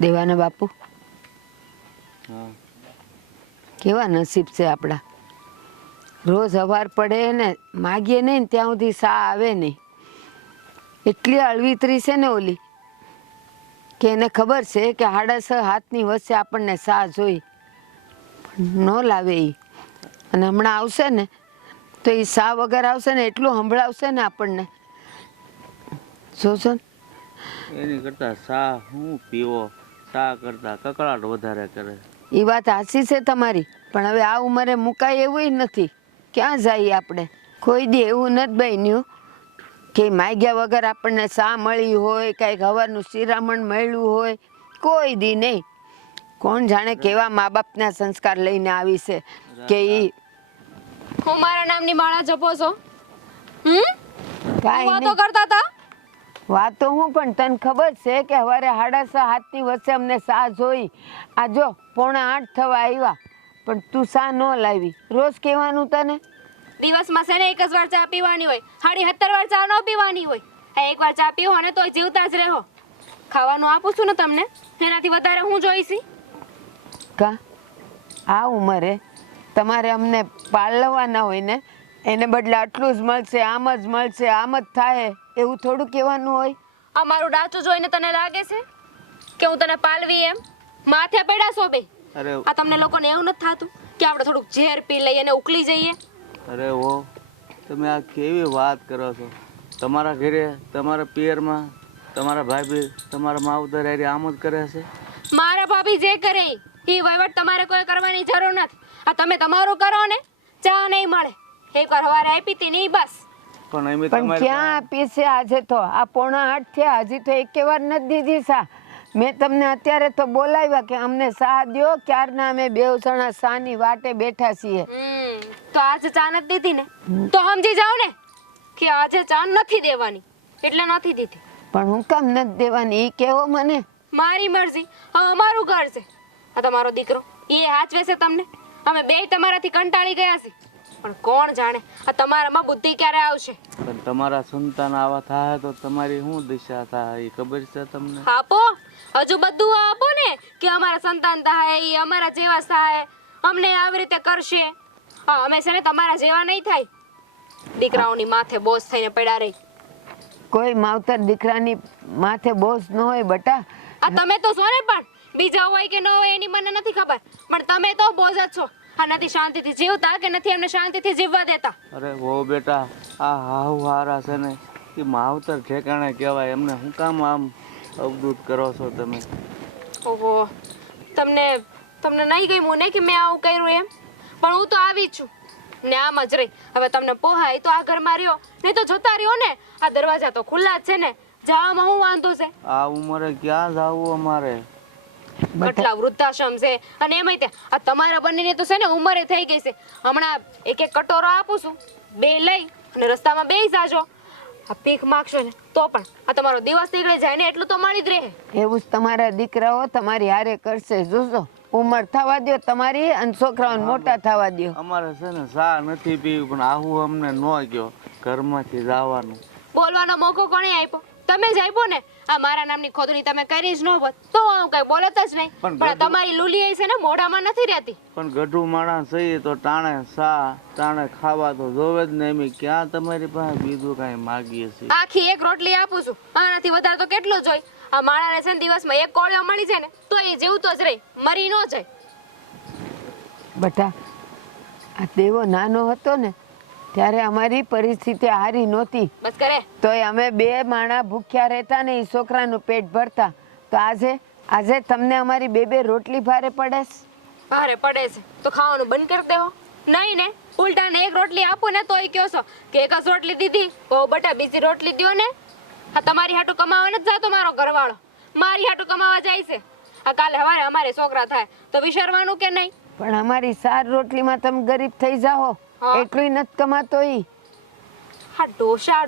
દેવાના બાપુ, હા કેવા નસીબ છે આપણા. રોજ સવાર પડે ને માગીએ નહીં ને ત્યાં સુધી સા આવે નહીં. એટલી અળવીતરી છે ને ઓલી, કે એને ખબર છે કે 6:30 વચ્ચે આપણને સા જોઈ, ન લાવે એ. અને હમણાં આવશે ને તો એ સા વગર આવશે ને એટલું સંભળાવશે ને આપણને, જોજો ને. એની કરતા સા હું પીવો, સા કરતા કકળાટ વધારે કરે. એ વાત સાચી છે તમારી, પણ હવે આ ઉંમરે મુકાય એવું નથી. ક્યાં જઈએ આપણે? કોઈ દી એવું નથી બન્યું કે માગ્યા વગર આપણને સા મળી હોય, કાંઈક હવાનું શિરામણ મળ્યું હોય, કોઈ દી નહીં. કોણ જાણે કેવા મા બાપના સંસ્કાર લઈને આવી છે કે ઈ હું મારા નામની માળા જપો છો? કાંઈ વાતો નહીં. કરતા હતા. વાતો હું પણ તને ખબર છે કે સવારે 6:30 વચ્ચે અમને સા જોઈ. આ જો 7:45 થવા આવ્યા પણ તું સા ન લાવી. રોજ કહેવાનું તને. દિવસમાં છે ને એક જ વાર ચા પીવાની હોય, 17.5 વાર ચા ન પીવાની હોય. આ એક વાર ચા પીવો ને તોય જીવતા જ રહો. ખાવાનું આપું છું ને તમને, એનાથી વધારે હું જોઈશી. કા આ ઉંમરે તમારે અમને પાળવાના હોય ને, એને બદલે આટલું જ મળશે, આમ જ મળશે, આમ જ થાય, એવું થોડું કહેવાનું હોય. અમારું ડાચું જોઈને તને લાગે છે કે હું તને પાલવી એમ? માથે પડ્યા છો બે. અરે આ તમને લોકોને એવું નથી થતું કે આપણે થોડુંક ઝેર પી લઈએ અને ઉકલી જઈએ? અરે ઓ, તમે આ કેવી વાત કરો છો? તમારા ઘરે, તમારા પિયરમાં, તમારા ભાભી, તમારા માવતર હારે આમ જ કરે છે? મારા ભાભી જે કરે એ વહીવટ તમારે કોઈ કરવાની જરૂર નથી. આ તમે તમારું કરો ને, ચા નહીં મળે. એકવાર સવારે આપી હતી નહીં બસ. પણ એમ પણ ક્યાં આપી છે આજે તો? આ 7:45 થયા, હજી તો એકે વાર નથી દીધી સા. મેં તમને અત્યારે તો બોલાવ્યા કે અમને સા દ્યો, ક્યારના અમે 2 જણા સાની વાટે બેઠા છીએ. તો આજે ચા નથી દીધી ને તો સમજી જાવ ને કે આજે ચા નથી દેવાની, એટલે નથી દીધી. પણ હું કામ નથી દેવાની એ કેવો મને. મારી મરજી, હવે અમારું ઘર છે. આ તમારો દીકરો એ હાચવે છે તમને. અમે બે તમારાથી કંટાળી ગયા છીએ, પણ કોણ જાણે આ તમારામાં બુદ્ધિ ક્યારે આવશે. પણ તમારા સંતાન આવા થાય તો તમારી શું દિશા થાય એ ખબર છે તમને? આપો, હજુ બધું આપો ને કે અમારા સંતાન થાય, એ અમારા જેવા થાય, અમને આવી રીતે કરશે. હા, અમે છે ને તમારા જેવા નહીં થાય, દીકરાઓની માથે બોજ થઈને પડ્યા રહી. કોઈ માવતર દીકરાની માથે બોજ ન હોય બટા. આ તમે તો છો ને, પણ બીજા હોય કે ન હોય એની મને નથી ખબર, પણ તમે તો બોજ જ છો. આ નથી શાંતિથી જીવતા કે નથી એમને શાંતિથી જીવવા દેતા. અરે વો બેટા, આ હાવ હારા છે ને એ માવતર ઠેકાણે કહેવાય. એમને શું કામ આમ અવદૂત કરો છો તમે? ઓહો, તમને નહીં ગમ્યું ને કે મેં આવું કર્યું એમ? પણ હું તો આવી જ છું ને આમ જ રહી. હવે તમને પોહાય તો આ ઘરમાં રહ્યો, નહીં તો જતા રહ્યો ને. આ દરવાજા તો ખુલ્લા જ છે ને, જવામાં હું વાંધો છે? આ ઉંમરે ક્યાં જાવું અમારે? કેટલા વૃદ્ધાશ્રમ છે, અને એમાંય તે આ તમારા બંનેની તો છે ને ઉંમરે થઈ ગઈ છે. હમણાં એક કટોરો આપું છું, 2 લઈ અને રસ્તામાં બેસી જાજો. આ ભીખ માગશો ને તો પણ આ તમારો દિવસ નીકળી જાય ને એટલું તો મળી જ રહે. એવું જ તમારા દીકરાઓ તમારી હારે કરશે. જોજો, ઉંમર થવા દો તમારી અને છોકરાઓને મોટા થવા દો. અમારે છે ને સા નથી પીવી, પણ આવું અમને ન ગયો ઘરમાંથી જવાનું. બોલવાનો મોકો કોણે આપ્યો? તમે જ આપ્યો ને. આ મારા નામની ખોદણી તમે કરી જ ન હોત તો હું કઈ બોલત જ નહીં. પણ પણ આ તમારી લુલી છે ને મોઢામાં નથી રહેતી. પણ ગઢું માણસ છીએ તો ટાણે સા, ટાણે ખાવા તો જોવે જ ને. એમ ક્યાં તમારી પાસે બીજું કાંઈ માગીએ છીએ? આખી એક રોટલી આપું છું, આનાથી વધારે તો કેટલું જોઈ. આ માણાને છે ને દિવસમાં એક કોળિયો મળી જાય ને તો એ જીવતો જ રહે, મરી ન જાય. બટા, આ દેવો નાનો હતો ને ત્યારે અમારી પરિસ્થિતિ હારી નહોતી, બસ કરે. તોય અમે 2 માણા ભૂખ્યા રહેતા ને એ છોકરાનું પેટ ભરતા. તો આજે તમને અમારી 2 રોટલી ભારે પડે છે. ભારે પડે છે તો ખાવાનું બંધ કરી દેવો. નહીં ને, ઉલટાને એક રોટલી આપો ને તોય કહો છો કે એક જ રોટલી દીધી, ઓ બટા બીજી રોટલી દ્યો ને. આ તમારી હાટું કમાવા નથી જતો મારો ઘરવાળો, મારી હાટું કમાવા જાય છે. આ કાલે હવારે અમારે છોકરા થાય તો વિચારવાનું કે નહીં? પણ અમારી 4 રોટલીમાં તમે ગરીબ થઈ જાઓ, એટલું નથી કમાતો ઈ. હા,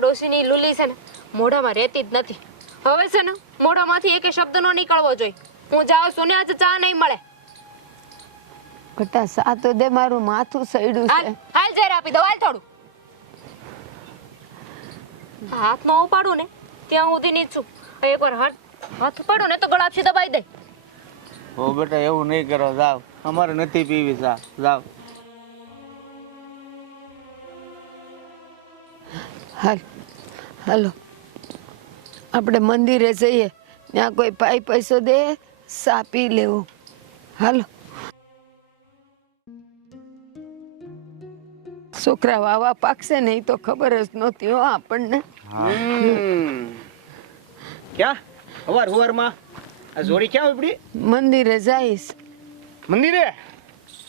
ડોશીની લુલી છે ને મોઢામાં રહેતી જ નથી. હવે છે ને મોઢામાંથી એક શબ્દ નો નીકળવો જોઈએ. હું જાઉં છું ને આજે ચા નહીં મળે. બટા, સા તો દે, મારું માથું સડ્યું છે. હાલ જરા આપી દો, હાલ થોડું. હાથ ન ઉપાડું ને ત્યાં સુધી ની છું. એકવાર હાથ ઉપાડું ને તો ગળાપસી દબાઈ દે. હો બેટા એવું નહીં કરો, જાવ. અમારે નથી પીવી ચા, જાવ. હાલો આપણે મંદિરે જઈએ, ત્યાં કોઈ પાઈ પૈસો દે, સા પી લેવું. હાલો. છોકરા વાવા પાકશે ને એ તો ખબર જ નહોતી હો આપણને. ક્યાં હવાર હવારમાં આ જોડી ક્યાં ઉપડી? મંદિરે જઈશ. મંદિરે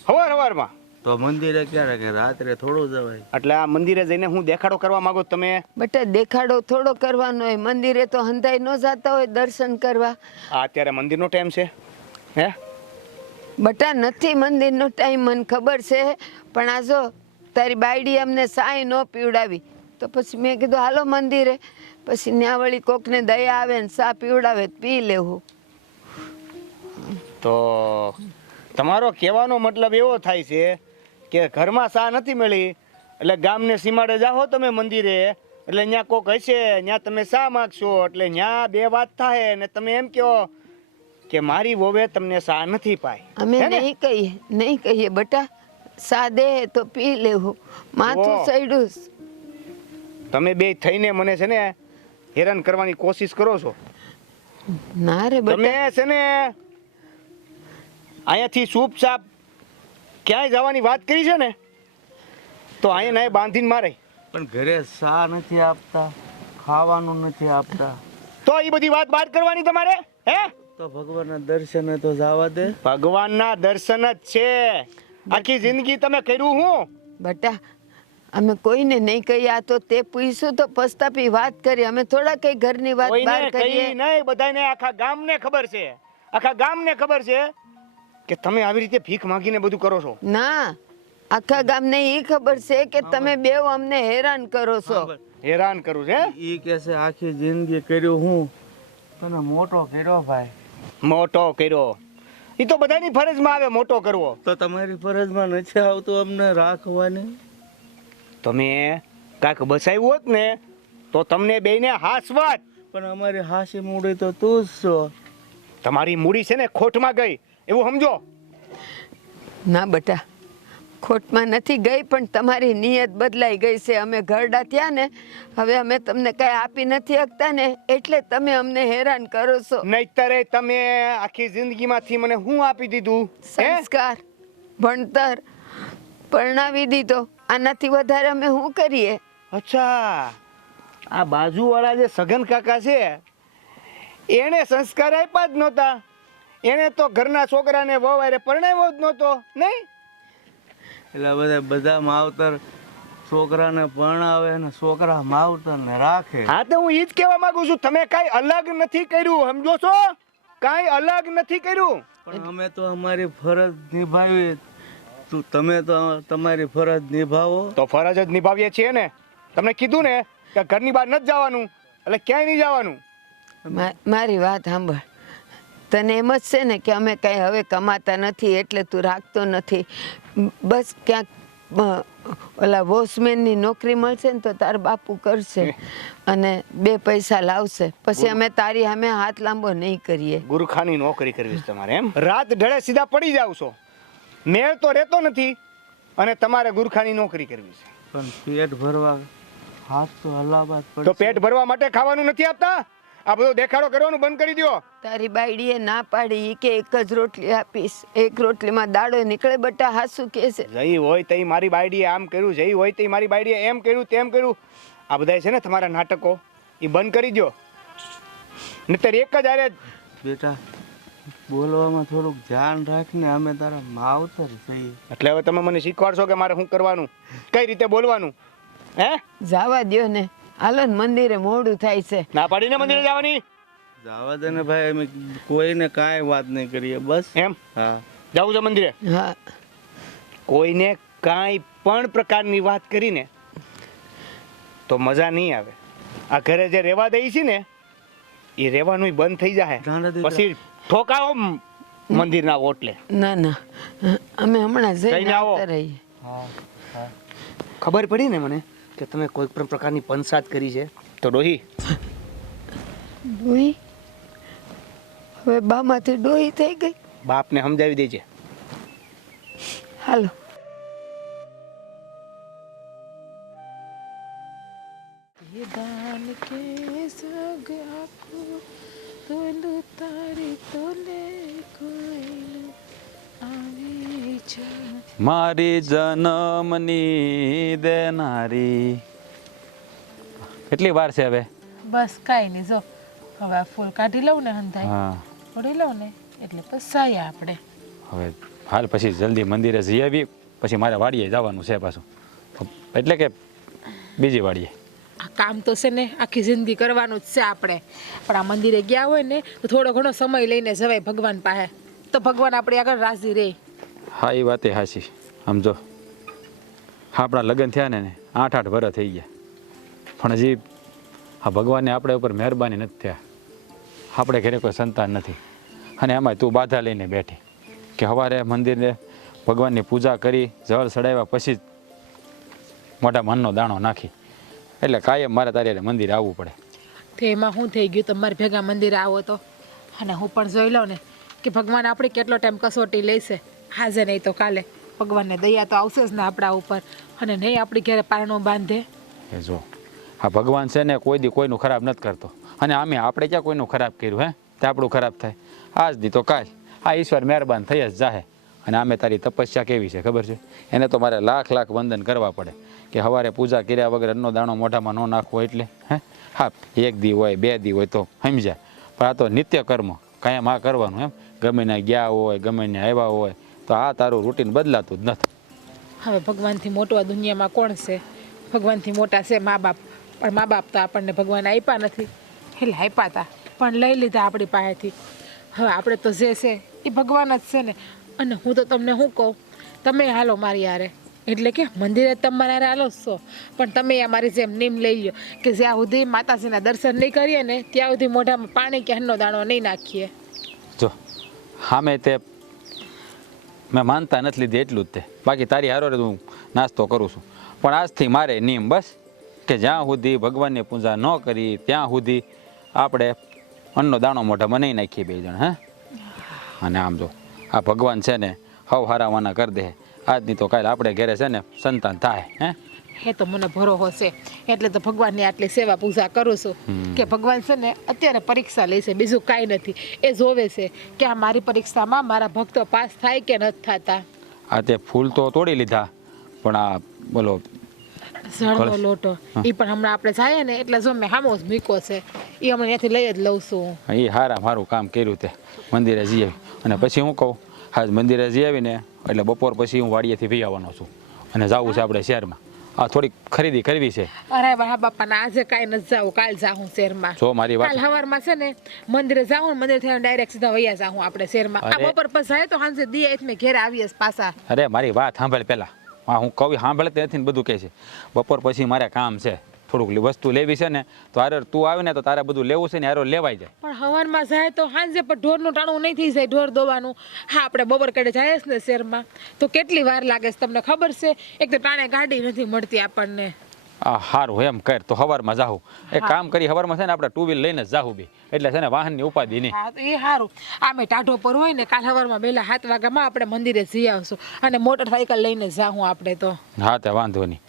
હવાર હવારમાં? તો મંદિરે ક્યારે કે રાત્રે થોડું જવાય. એટલે આ મંદિરે જઈને હું દેખાડો કરવા માંગો છો તમે? બેટા દેખાડો થોડો કરવાનો હોય, મંદિરે તો હંધાઈ ન જાતા હોય દર્શન કરવા. આ અત્યારે મંદિરનો ટાઈમ છે હે? બટા નથી મંદિરનો ટાઈમ, મને ખબર છે, પણ આ જો તારી બાયડી અમને સાય ન પીવડાવી તો પછી મેં કીધું હાલો મંદિરે, પછી ન્યા વળી કોકને દયા આવે ને સા પીવડાવે તો પી લેવું. તો તમારો કહેવાનો મતલબ એવો થાય છે કે ઘરમાં સા નથી મળી એટલે ગામને સીમાડે જાઓ તમે મંદિરે, એટલે ત્યાં કોક હશે ત્યાં તમે સા માગશો, એટલે ત્યાં બે વાત થાય ને તમે એમ કહો કે મારી વોવે તમને સા નથી પાય. અમે હે ને? નહીં કહીએ બટા, સા દે તો પી લેવું, માથું ઓહ. સડ્યું. તમે બે થઈને મને છે ને હેરાન કરવાની કોશિશ કરો છો. ના રે તમે બટા, છે ને અહીંયાથી સૂપ સાપ ક્યાંય જવાની વાત કરી છે ને તો અહીંયા ના બાંધીને મારે. પણ ઘરે ચા નથી આપતા, ખાવાનું નથી આપતા, તો એ બધી વાત બાદ કરવાની તમારે હે? તો ભગવાનના દર્શને તો જવા દે. ભગવાનના દર્શન જ છે. આખી જિંદગી તમે કર્યું હું? બટા અમે કોઈને નહીં કહી, આ તો તે પૂછ્યું તો પસ્તાપી વાત કરી, અમે થોડા કઈ ઘરની વાત બહાર કોઈને કરીએ. કહી નહીં, બધાને આખા ગામને ખબર છે, આખા ગામને ખબર છે કે તમે આવી રીતે ભીખ માંગીને બધું કરો છો. ના, આખા ગામને ઈ ખબર છે કે તમે બેવ અમને હેરાન કરો છો. હેરાન કરું છે? ઈ કે છે આખી જિંદગી કર્યું હું, તને મોટો કર્યો ભાઈ. મોટો કર્યો એ તો બધાની ફરજમાં આવે મોટો કરવો. તો તમારી ફરજમાં નથી આવતું અમને રાખવાની? તમે કાંઈક બસાવ્યું હોત ને તો તમને બેયને હાસવત. પણ અમારી હાસી મૂડી તો તું જ છો. તમારી મૂડી છે ને ખોટમાં ગઈ એવું સમજો. ના બટા, ખોટમાં નથી ગઈ, પણ તમારી નિયત બદલાઈ ગઈ છે. અમે ઘરડા થયા ને, હવે અમે તમને કઈ આપી નથી શકતા ને, એટલે તમે અમને હેરાન કરો છો. નહીતરે તમે આખી જિંદગીમાંથી મને શું આપી દીધું? હે? સંસ્કાર, ભણતર, પરણાવી દીધો, આનાથી વધારે અમે શું કરીએ? અચ્છા, આ બાજુવાળા જે સગન કાકા છે એને સંસ્કાર આપ્યા જ નહોતા. એને તો ઘરના છોકરાને વહુ હારે પરણાવ્યો જ નહોતો નહીં? એટલે બધા માવતર છોકરાને પરણાવે ને છોકરા માવતરને રાખે. હા તો હું ઈ જ કહેવા માંગુ છું, તમે કાંઈ અલગ નથી કર્યું, સમજો છો? કાંઈ અલગ નથી કર્યું. પણ અમે તો અમારી ફરજ નિભાવી, તમે તો તમારી ફરજ નિભાવો. તો ફરજ જ નિભાવીએ છીએ ને. તમને કીધું ને કે ઘરની બહાર નથી જવાનું, એટલે ક્યાંય નહીં જવાનું. મારી વાત સાંભળ, તને એમ જ છે ને કે અમે કઈ હવે કમાતા નથી એટલે તું રાખતો નથી. બસ ક્યાંક ઓલા વોચમેનની નોકરી મળશે ને તો તાર બાપુ કરશે અને બે પૈસા લાવશે, પછી અમે તારી સામે હાથ લાંબો નહીં કરીએ. ગુરખાની નોકરી કરવી છે તમારે એમ? રાત ઢળે સીધા પડી જાવ છો, મેળ તો રહેતો નથી અને તમારે ગુરખાની નોકરી કરવી છે. પણ પેટ ભરવા હાથ તો હલાવવા જ તો પડશે. પેટ ભરવા માટે ખાવાનું નથી આપતા? આ બધો દેખાડો કરવાનું બંધ કરી દો. તારી બાયડીએ ના પાડી ઈ કે એક જ રોટલી આપીશ, એક રોટલીમાં દાડો નીકળે બટા, હાસુ કે છે. જઈ હોય તઈ મારી બાયડીએ આમ કર્યું, જઈ હોય તઈ મારી બાયડીએ એમ કર્યું તેમ કર્યું. આ બધા છે ને તમારા નાટકો, એ બંધ કરી દો. નહીતર એક જ આરે. બેટા બોલવામાં થોડુંક ધ્યાન રાખને, અમે તારા માવતર છીએ. એટલે હવે તમે મને શીખવાડશો કે મારે શું કરવાનું, કઈ રીતે બોલવાનું? હે? જાવા દ્યો ને, હાલો ને મંદિરે મોડું થાય છે. ના પાડીને મંદિરે જવાની? જવા દે ને ભાઈ, અમે કોઈને કાંઈ વાત નહીં કરીએ બસ. એમ? હા, જાવું છે મંદિરે? હા, કોઈને કાંઈ પણ પ્રકારની વાત કરીને તો મજા નહીં આવે. આ ઘરે જે રહેવા દઈ છે ને એ રહેવાનું બંધ થઈ જાય, ગાંડા દીકરા. પછી ઠોકાવો મંદિરના ઓટલે. ના ના, અમે હમણાં જઈને જઈને આવો. આવતા રહીએ. હા હા. ખબર પડી ને મને કે તમે કોઈ પણ પ્રકારની પંચાત કરી છે તો ડોહી ડોહી? હવે બામાંથી ડોહી થઈ ગઈ? બાપને સમજાવી દેજે. હાલો. दान के सग आपको तोलू तारी तोले कोई આવી જા. મારી જન્મની દેનારી. કેટલી વાર છે હવે? બસ કાંઈ નહીં, જો હવે આ ફૂલ કાઢી લઉં ને હંધાઈ હા, ઓળી લઉં ને એટલે પસાયા આપણે. હવે હાલ પછી જલ્દી મંદિરે જઈ આવી, પછી મારે વાડીએ જવાનું છે પાછું, એટલે કે બીજી વાડીએ. આ કામ તો છે ને આખી જિંદગી કરવાનું જ છે આપણે, પણ આ મંદિરે ગયા હોય ને તો થોડો ઘણો સમય લઈને જવાય ભગવાન પાસે, તો ભગવાન આપણી આગળ રાજી રહે. હા, એ વાતે હાચી. સમજો, આપણા લગ્ન થયા ને 8 વર્ષ થઈ ગયા, પણ હજી આ ભગવાનને આપણે ઉપર મહેરબાની નથી થયા. આપણે ઘરે કોઈ સંતાન નથી, અને એમાં તું બાધા લઈને બેઠી કે સવારે મંદિરે ભગવાનની પૂજા કરી જળ ચડાવ્યા પછી જ મોટા મનનો દાણો નાખી, એટલે કાયમ મારે તારે મંદિરે આવવું પડે. તો એમાં શું થઈ ગયું, તમારે ભેગા મંદિરે આવો તો, અને હું પણ જોઈ લઉં ને કે ભગવાન આપણે કેટલો ટાઈમ કસોટી લેશે, હાજર નહીં તો કાલે ભગવાનને દયા તો આવશે જ ને આપણા ઉપર, અને નહીં આપણી ઘરે પારણું બાંધે. એ જો આ ભગવાન છે ને કોઈ દી કોઈનું ખરાબ નથી કરતો, અને આમે આપણે ક્યાં કોઈનું ખરાબ કર્યું હે તે આપણું ખરાબ થાય? આજ દી તો કાલ આ ઈશ્વર મહેરબાન થઈ જ જાહે. અને આમે તારી તપસ્યા કેવી છે ખબર છે? એને તો મારે લાખ લાખ વંદન કરવા પડે કે સવારે પૂજા કર્યા વગર અન્નનો દાણો મોઢામાં ન નાખવો, એટલે હે. હા, 1 દી હોય 2 દી હોય તો સમજ્યા, પણ આ તો નિત્ય કર્મ કાયમ આ કરવાનું એમ. ગમે ને ગયા હોય, ગમે ને આવ્યા હોય, તો આ તારું રૂટીન બદલાતું જ નથી. હવે ભગવાનથી મોટું આ દુનિયામાં કોણ છે? ભગવાનથી મોટા છે મા બાપ, પણ મા બાપ તો આપણને ભગવાન આપ્યા નથી, એટલે આપ્યા હતા પણ લઈ લીધા આપણી પાસેથી. હવે આપણે તો જે છે એ ભગવાન જ છે ને. અને હું તો તમને શું કહું, તમે હાલો મારી યારે, એટલે કે મંદિરે તમારા યારે હાલો જ છો, પણ તમે અમારી જેમ નિયમ લઈ લો કે જ્યાં સુધી માતાજીના દર્શન નહીં કરીએ ને ત્યાં સુધી મોઢામાં પાણી કે અન્નનો દાણો નહીં નાખીએ. જો સામે તે મેં માનતા નથી લીધી એટલું જ તે, બાકી તારી હારો હું નાસ્તો કરું છું. પણ આજથી મારે નિયમ બસ કે જ્યાં સુધી ભગવાનની પૂજા ન કરી ત્યાં સુધી આપણે અન્નનો દાણો મોઢામાં નહીં નાખીએ 2 જણ. હે, અને આમ જો આ ભગવાન છે ને હવ હારાવાના કરી દે, આજની તો કાલે આપણે ઘરે છે ને સંતાન થાય. હે તો મને ભરોસો છે, એટલે તો ભગવાનની આટલી સેવા પૂજા કરું છું કે ભગવાન છે ને અત્યારે પરીક્ષા લે છે, બીજું કાંઈ નથી. એ જોવે છે કે આ મારી પરીક્ષામાં મારા ભક્તો પાસ થાય કે નથી થતા. આ તે ફૂલ તો તોડી લીધા, પણ આ બોલો ઝાડનો લોટો એ પણ હમણાં આપણે જાય ને એટલે જો મેં હામો જ મૂક્યો છે, એ હમણાં ત્યાંથી લઈ જ લઉં છું. એ હારા મારું કામ કર્યું તે મંદિરે જઈ આવી, અને પછી હું કહું હાજ મંદિરે જઈ આવીને એટલે બપોર પછી હું વાડીએથી ભી આવવાનો છું, અને જવું છે આપણે શહેરમાં. આ થોડીક ખરીદી કરવી છે. અરે વાહ બાપા, આજે કાંઈ નથી જાવું, કાલ જાઉં શહેરમાં. જો મારી વાત, કાલ સવારમાં છે ને મંદિરે જાઉં, મંદિર થઈને ડાયરેક્ટ સીધા વૈયા જાઉં આપણે શહેરમાં. આ બપોર પછી જાય તો સાંજે દિયે મેં ઘેર આવીએ પાછા. અરે મારી વાત સાંભળ પહેલાં. હા, હું કવિ સાંભળતી નથી ને બધું કહે છે. બપોર પછી મારે કામ છે, થોડુંક વસ્તુ લેવી છે ને, તો હારે તું આવે ને તો તારે બધું લેવું છે ને હારો લેવાઈ જાય. પણ સવારમાં જાય તો સાંજે પણ ઢોરનું ટાણું નહીં થઈ જાય, ઢોર દોવાનું. હા, આપણે બપોર કાઢે જાય ને શહેરમાં તો કેટલી વાર લાગે છે તમને ખબર છે? એક તો ટાણે ગાડી નથી મળતી આપણને. આ સારું એમ કર તો સવારમાં જાઉં. એક કામ કરી, સવારમાં છે ને આપણે 2 વ્હીલ લઈને જ જાઉં બી, એટલે છે ને વાહનની ઉપાધિ નહીં. હા, તો એ સારું. આમે ટાઢો પર હોય ને કાલ સવારમાં વહેલા 7 વાગ્યામાં આપણે મંદિરે જઈ આવશું, અને મોટરસાઇકલ લઈને જાઉં આપણે તો. હા, તે વાંધો નહીં.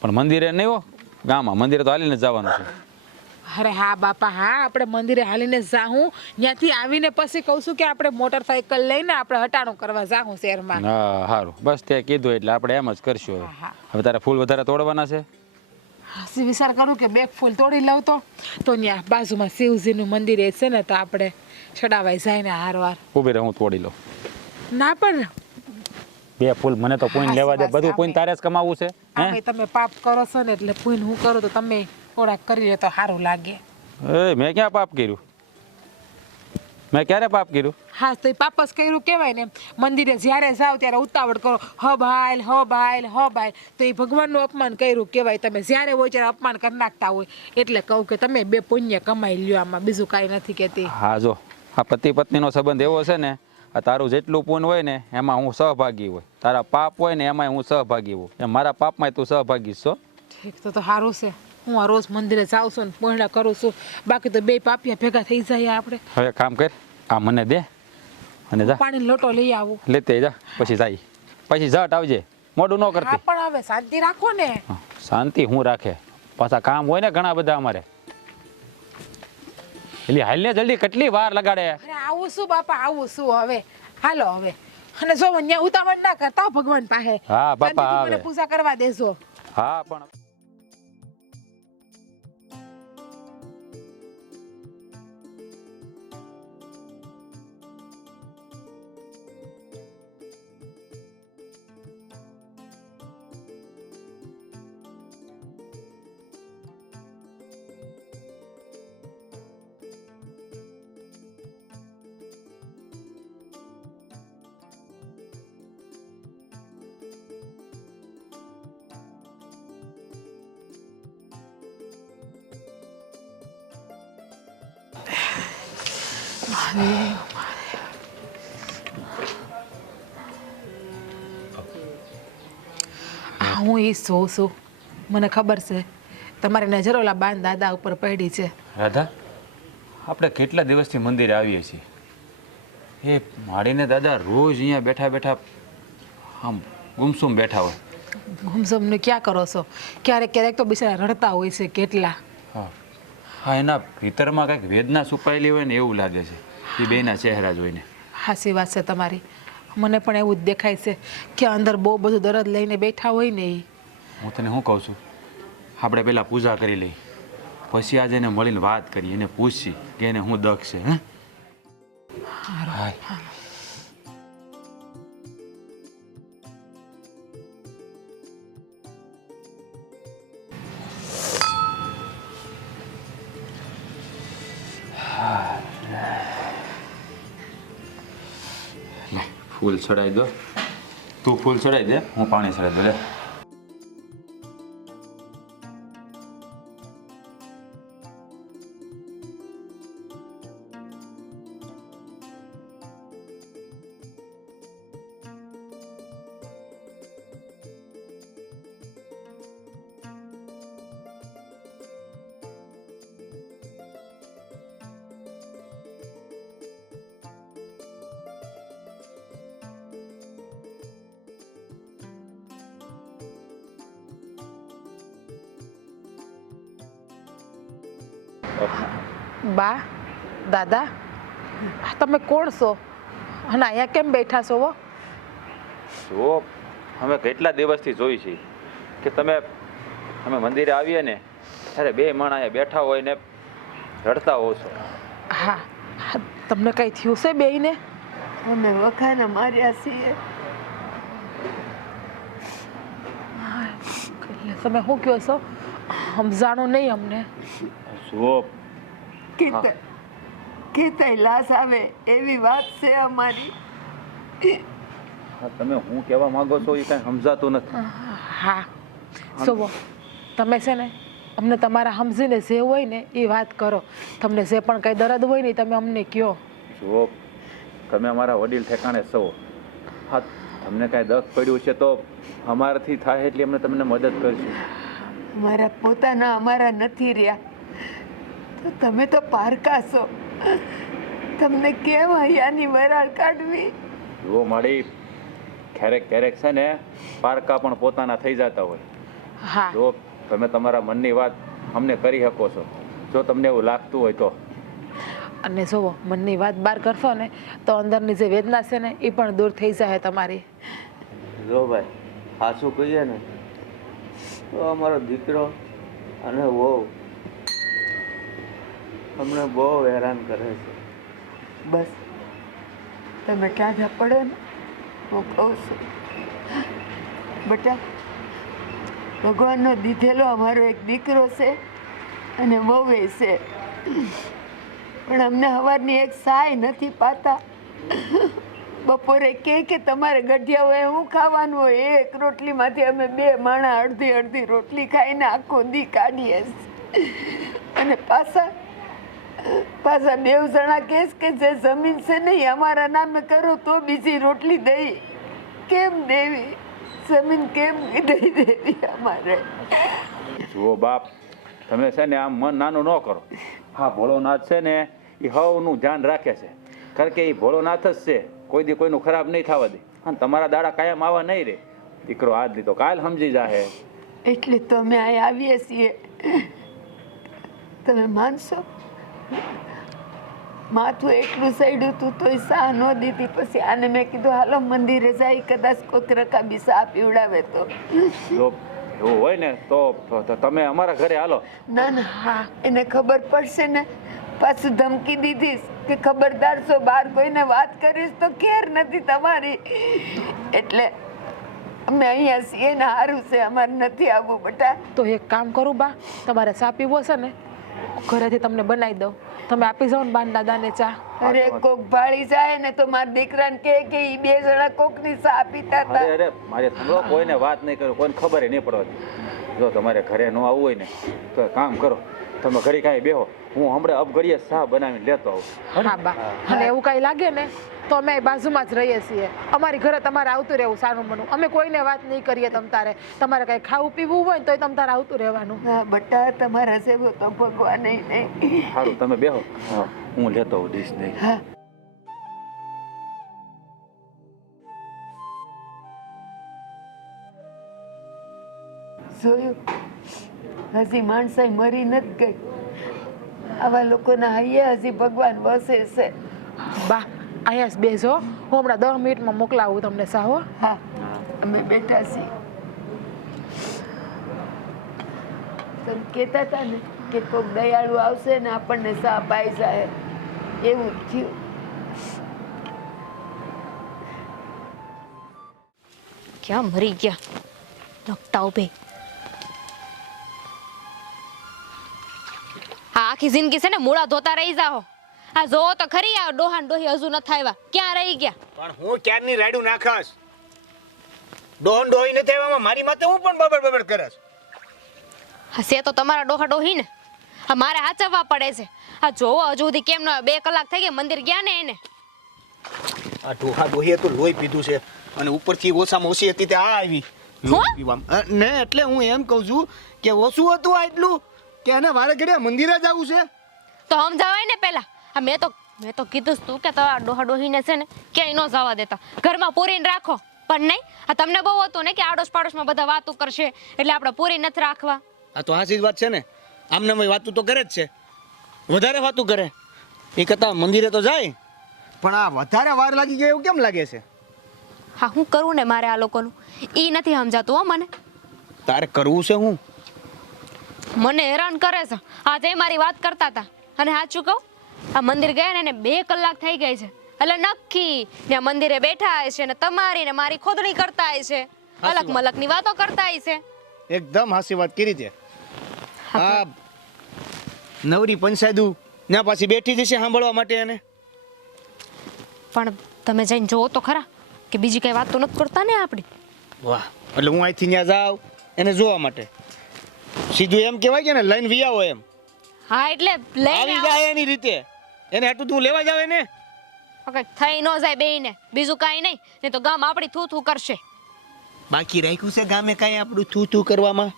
પણ મંદિરે નહીં હો, ગામમાં મંદિરે તો હાલીને જવાનું છે. અરે હા બાપા, હા આપણે મંદિરે હાલીને જાઉં, ત્યાંથી આવીને પછી કહું છું કે આપણે મોટરસાઇકલ લઈને આપણે હટાણું કરવા જાઉં શહેરમાં. હા, સારું, બસ તે કીધું એટલે આપણે એમ જ કરશું. હવે હવે તારે ફૂલ વધારે તોડવાના છે? વિચાર કરું કે 2 ફૂલ તોડી લઉં તો ત્યાં બાજુમાં શિવજીનું મંદિર છે ને, તો આપણે ચડાવાઈ જાય ને હારવાર. ઊભી રહે, હું તોડી લઉં. ના પણ 2 ફૂલ મને તો પૂન લેવા દે, બધું પૂન તારે જ કમાવું છે. આમે તમે પાપ કરો છો ને એટલે પૂન હું કરું તો તમે થોડાક કરી લે તો સારું લાગે. એ મેં ક્યાં પાપ કર્યું? મેં ક્યારે પાપ કર્યું? હા, તો એ પાપ જ કર્યું કહેવાય ને. મંદિરે જ્યારે જાઓ ત્યારે ઉતાવળ કરો, હબાઈલ હબાઈલ હબાઈલ, તો એ ભગવાનનું અપમાન કર્યું કહેવાય. તમે જ્યારે હોય ત્યારે અપમાન કરી નાખતા હોય, એટલે કહું કે તમે 2 પુણ્ય કમાઈ લ્યો, આમાં બીજું કાંઈ નથી કહેતી. હા, જો આ પતિ પત્નીનો સંબંધ એવો છે ને, આ તારું જેટલું પૂન હોય ને એમાં હું સહભાગી હોય, તારા પાપ હોય ને એમાંય હું સહભાગી હોય, એમ મારા પાપમાંય તું સહભાગી છો. ઠીક, તો સારું છે. હું આ રોજ મંદિરે જાઉં છું ને પૂર્ણ કરું છું, બાકી તો 2 પાપિયા ભેગા થઈ જાય આપણે. હવે કામ કર, આ મને દે, અને જા પાણીનો લોટો લઈ આવું. લેતે જા પછી જાય પછી જટ આવજે મોડું ન હા કરતી. પણ હવે શાંતિ રાખો ને. હા, શાંતિ હું રાખે પાછા કામ હોય ને ઘણા બધા અમારે. એટલે હાલને જલ્દી કેટલી વાર લગાડે. અરે આવું શું બાપા આવું શું હવે હાલો હવે. અને જો અહીંયા ઉતાવળ ના કરતા હો ભગવાન પાસે. હા બાપા શાંતિથી મને આવે. પૂજા કરવા દેજો. હા પણ હું એ જોઉં છું મને ખબર છે તમારી નજર ઓલા બાન દાદા ઉપર પડી છે. રાધા આપણે કેટલા દિવસથી મંદિરે આવીએ છીએ. એ માડીને દાદા રોજ અહીંયા બેઠા બેઠા આમ ગુમસુમ બેઠા હોય. ગુમસમને ક્યાં કરો છો? ક્યારેક ક્યારેક તો બિચારા રડતા હોય છે કેટલા. હા હા એના ભીતરમાં કંઈક વેદના છુપાયેલી હોય ને એવું લાગે છે એ બેના ચહેરા જોઈને. હાસી વાત છે તમારી. મને પણ એવું જ દેખાય છે કે અંદર બહુ બધું દર્દ લઈને બેઠા હોય ને એ. હું તને શું કહું છું આપણે પહેલાં પૂજા કરી લઈ પછી આજે એને મળીને વાત કરીએ એને પૂછી કે એને હું દખ છે. હે હાય લે ફૂલ ચડાવી દો. તું ફૂલ ચડાવી દે હું પાણી ચડાવી દઉં. લે બા દાદા તમે કોણ છો અને અહીંયા કેમ બેઠા છો? હો જો અમે કેટલા દિવસથી જોઈ છીએ કે તમે અમે મંદિરે આવીએ ને ત્યારે બે માણસ બેઠા હોય ને રડતા હો છો. હા તમને કઈ થયું છે બેયને? અમે વખાના માર્યા છીએ. એટલે તમે શું કહો છો? સમજાણું નહીં અમને. જો કેતાય લાશ આવે એવી વાત છે અમારી. હા તમે હું કહેવા માંગો છો એ કાંઈ સમજાતું નથી. હા જુઓ તમે છે ને અમને તમારા સમજીને જે હોય ને એ વાત કરો. તમને જે પણ કંઈ દર્દ હોય ને તમે અમને કહો. જુઓ તમે અમારા વડીલ ઠેકાણે છો. હા તમને કાંઈ દખ પડ્યું છે તો અમારાથી થાય એટલે અમે તમને મદદ કરશું. અમારા પોતાના અમારા નથી રહ્યા તો તમે તો પારકા છો. તમને કેમ અહીંયાની વરાળ કાઢવી? જુઓ માડી ક્યારેક ક્યારેક છે ને પારકા પણ પોતાના થઈ જતા હોય. હા જો તમે તમારા મનની વાત અમને કરી શકો છો જો તમને એવું લાગતું હોય તો. અને જુઓ મનની વાત બહાર કરશો ને તો અંદરની જે વેદના છે ને એ પણ દૂર થઈ જાય તમારી. જો ભાઈ સાચું કહીએ ને તો અમારો દીકરો અને વહુ અમને બહુ હેરાન કરે છે. બસ તમે ક્યાં પડો ને હું કહું છું બેટા ભગવાનનો દીધેલો અમારો એક દીકરો છે અને વહુ છે પણ અમને સવારની એક સાય નથી પાતા. બપોરે કે તમારે ગઢિયા હોય શું ખાવાનું હોય એક રોટલીમાંથી અમે બે માણા અડધી અડધી રોટલી ખાઈને આખો દી કાઢીએ અને પાછા બેવ જણા કહેશ કે જે જમીન છે નહીં અમારા નામે કરો તો બીજી રોટલી દઈ. કેમ દેવી જમીન કેમ દઈ દેવી અમારે? જુઓ બાપ તમે છે ને આમ મન નાનું ન કરો. હા ભોળોનાથ છે ને એ હવનું ધ્યાન રાખે છે કારણ કે એ ભોળોનાથ જ છે કોઈ દી કોઈનું ખરાબ નહીં થવા દે અને તમારા દાડા કાયમ આવા નહીં રે. દીકરો આજ લીધો કાલ સમજી જાહે. એટલે તો અમે અહીં આવીએ છીએ. તમે માનશો, માથું એટલું સડ્યું હતું તોય સા ન દીધી. પછી આને મેં કીધું હાલો મંદિરે જાય, કદાચ કોઈક રકાબી સા પીવડાવે તો. જો એવું હોય ને તો તમે અમારા ઘરે હાલો. ના ના, હા, એને ખબર પડશે ને. પાછું ધમકી દીધીશ કે ખબરદાર છો, બહાર કોઈને વાત કરીશ તો ખેર નથી તમારી. એટલે અમે અહીંયા છીએ ને, સારું છે, અમારે નથી આવવું બેટા. તો એક કામ કરું બા, તમારે ચા પીવો છે ને ઘરેથી તમને બનાવી દઉં, તમે આપી જાઓ ને બાન દાદાને ચા. અરે કોક ભાળી જાય ને તો મારા દીકરાને કહે કે ઈ બે જણા કોકની સા પીતા હતા. અરે મારે સાંભળો, કોઈને વાત નહીં કરો, કોઈને ખબર નહીં પડવા દે. જો તમારે ઘરે ન આવવું હોય ને તો એક કામ કરો, તમે ઘડી કાંઈ બેહો, હું હમણાં અબઘડીએ ચા બનાવીને લેતો આવું. હા બા, અને એવું કાંઈ લાગે ને તો અમે બાજુમાં જ રહીએ છીએ. અમારી ઘરે તમારે આવતું રહેવું સારું બનવું. અમે કોઈને વાત નહીં કરીએ. તમારે કાંઈ ખાવું પીવું હોય ને તોય તમારે આવતું રહેવાનું. હા બટા, તમારા જેવો તો ભગવાન નહીં. સારું, તમે બેહો, હું લેતો આવું ડીશ દઈ. હા, જોયું, હજી માણસાઈ મરી નથી ગઈ. આવા લોકોના હૈયે હજી ભગવાન વસે છે. બા અહીંયા જ બેસો, હું હમણાં 10 મિનિટમાં મોકલાવું તમને ચા. હો હા, અમે બેઠા છીએ. તમે કહેતા હતા ને કે કોઈક દયાળુ આવશે ને આપણને સા પાઈ જાય, એવું જ થયું. ક્યાં મરી ગયા નકટા ઉભે. હા, આખી જિંદગી છે ને મૂળા ધોતા રહી જાઓ. આ જોવો તો ખરી, આ ડોહા ને ડોહી હજુ નથી આવ્યા. ક્યાં રહી ગયા? પણ હું ક્યારની રાડું નાખાશ. ડોહન ડોહી નથી આવ્યામાં મારી માથે હું પણ બબડ બબડ કરસ. હા, છે તો તમારા ડોહા ડોહી ને. હા, મારે હાચવવા પડે છે. આ જોવો હજુ સુધી કેમ ન 2 કલાક થઈ ગયા મંદિર ગયા ને એને. આ ડોહા ડોહીએ તો લોહી પીધું છે અને ઉપરથી ઓછામાં ઓછી હતી તે આ આવી લોહી પીવામાં. ને એટલે હું એમ કહું છું કે ઓછું હતું આ એટલું કે એને વારે ઘડીએ મંદિરે જ આવવું છે. તો સમજાવાય ને પહેલા. હા, મેં તો કીધું તું કે તમારા ડોહા ડોહીને છે ને ક્યાંય ન જવા દેતા, ઘરમાં પૂરીને રાખો. પણ નહીં, આ તમને બહુ હતું ને કે આડોશ પાડોશમાં બધા વાતો કરશે એટલે આપણે પૂરી નથી રાખવા. આ તો હાચી જ વાત છે ને. આમને વાતું તો કરે જ છે, વધારે વાતું કરે. એ કરતા મંદિરે તો જાય, પણ આ વધારે વાર લાગી ગયો એવું કેમ લાગે છે? હા, હું કરું ને મારે આ લોકોનું ઈ નથી સમજાતું. હો, મને તારે કરવું છે હું? મને હેરાન કરે છે. આજે મારી વાત કરતા હતા અને સાચું કહું, આ મંદિર ગયા ને એને 2 કલાક થઈ ગઈ છે. એટલે નક્કી ને મંદિરે બેઠા હશે ને તમારી ને મારી ખોદણી કરતા હશે, અલગ મલક ની વાતો કરતા હશે. એકદમ હાસી વાત કરી છે. આ નવરી પંચાયતું ના પાછી બેઠી જશે સાંભળવા માટે એને. પણ તમે જઈને જોવો તો ખરા કે બીજી કઈ વાત તો નથી કરતા ને આપણી. વાહ, એટલે હું અહીંથી ત્યાં જાઉં એને જોવા માટે? સીધું એમ કહેવાય કે ને લઈને વિયાવો એમ. હા, એટલે લઈને આવી જાય એની રીતે. એને હાટું તું લેવા જાવ એને. ઓકે, થઈ ન જાય બેયને, બીજું કાંઈ નહીં, નહીં તો ગામ આપણી થૂ થૂ કરશે. બાકી રાખ્યું છે ગામે કાંઈ આપણું થૂ થૂ કરવામાં?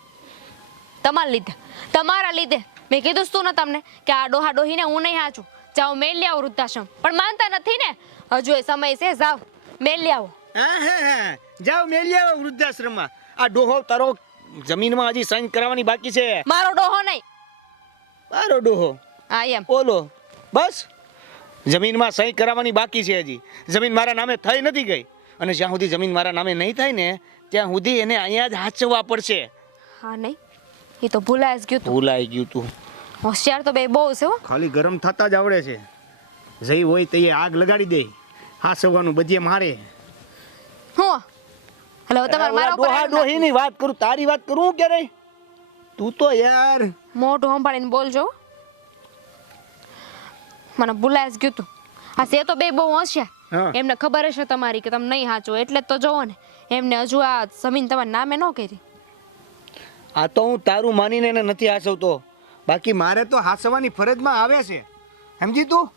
તમારા લીધે મેં કીધું તું ને તમને કે આ ડોહા ડોહીને હું નહીં હાચું, જાઓ મેલ આવો વૃદ્ધાશ્રમ. પણ માનતા નથી ને. હજુ એ સમય છે, જાઓ મેલ આવો. હા, જાઓ મેલી આવો વૃદ્ધાશ્રમમાં. આ ડોહો તારો જમીનમાં હજી સાઈન કરાવવાની બાકી છે. મારો ડોહો નહીં, મારો ડોહો હા એમ. ઓલો બસ જમીનમાં સહી કરાવવાની બાકી છે. હજી જમીન મારા નામે થઈ નથી ગઈ, અને જ્યાં સુધી જમીન મારા નામે નહીં થાય ને ત્યાં સુધી એને અહીંયા જ હાચવવા પડશે. હા, નહીં એ તો ભૂલાઈ જ ગયું તું. ભૂલાઈ ગયું તું. હોશિયાર તો બે બહુ છે હો. ખાલી ગરમ થતા જ આવડે છે. જઈ હોય તો એ આગ લગાડી દે. હાચવવાનું બધે મારે. હું હલો તમારે મારા ઉપર ડોહા ડોહીની વાત કરું, તારી વાત કરું ક્યારે? તું તો યાર મોઢું સંભાળીને બોલજો. મને ભૂલાઈ જ ગયું તું. આ છે તો બે બહુ હોશિયાર. હા. એમને ખબર હશે તમારી કે તમે નહીં હાચો, એટલે જ તો જોવો ને એમને હજુ આ જમીન તમારા નામે ન કરી. આ તો હું તારું માનીને એને નથી હાચવતો, બાકી મારે તો હાચવવાની ફરજમાં આવે છે. સમજી તું?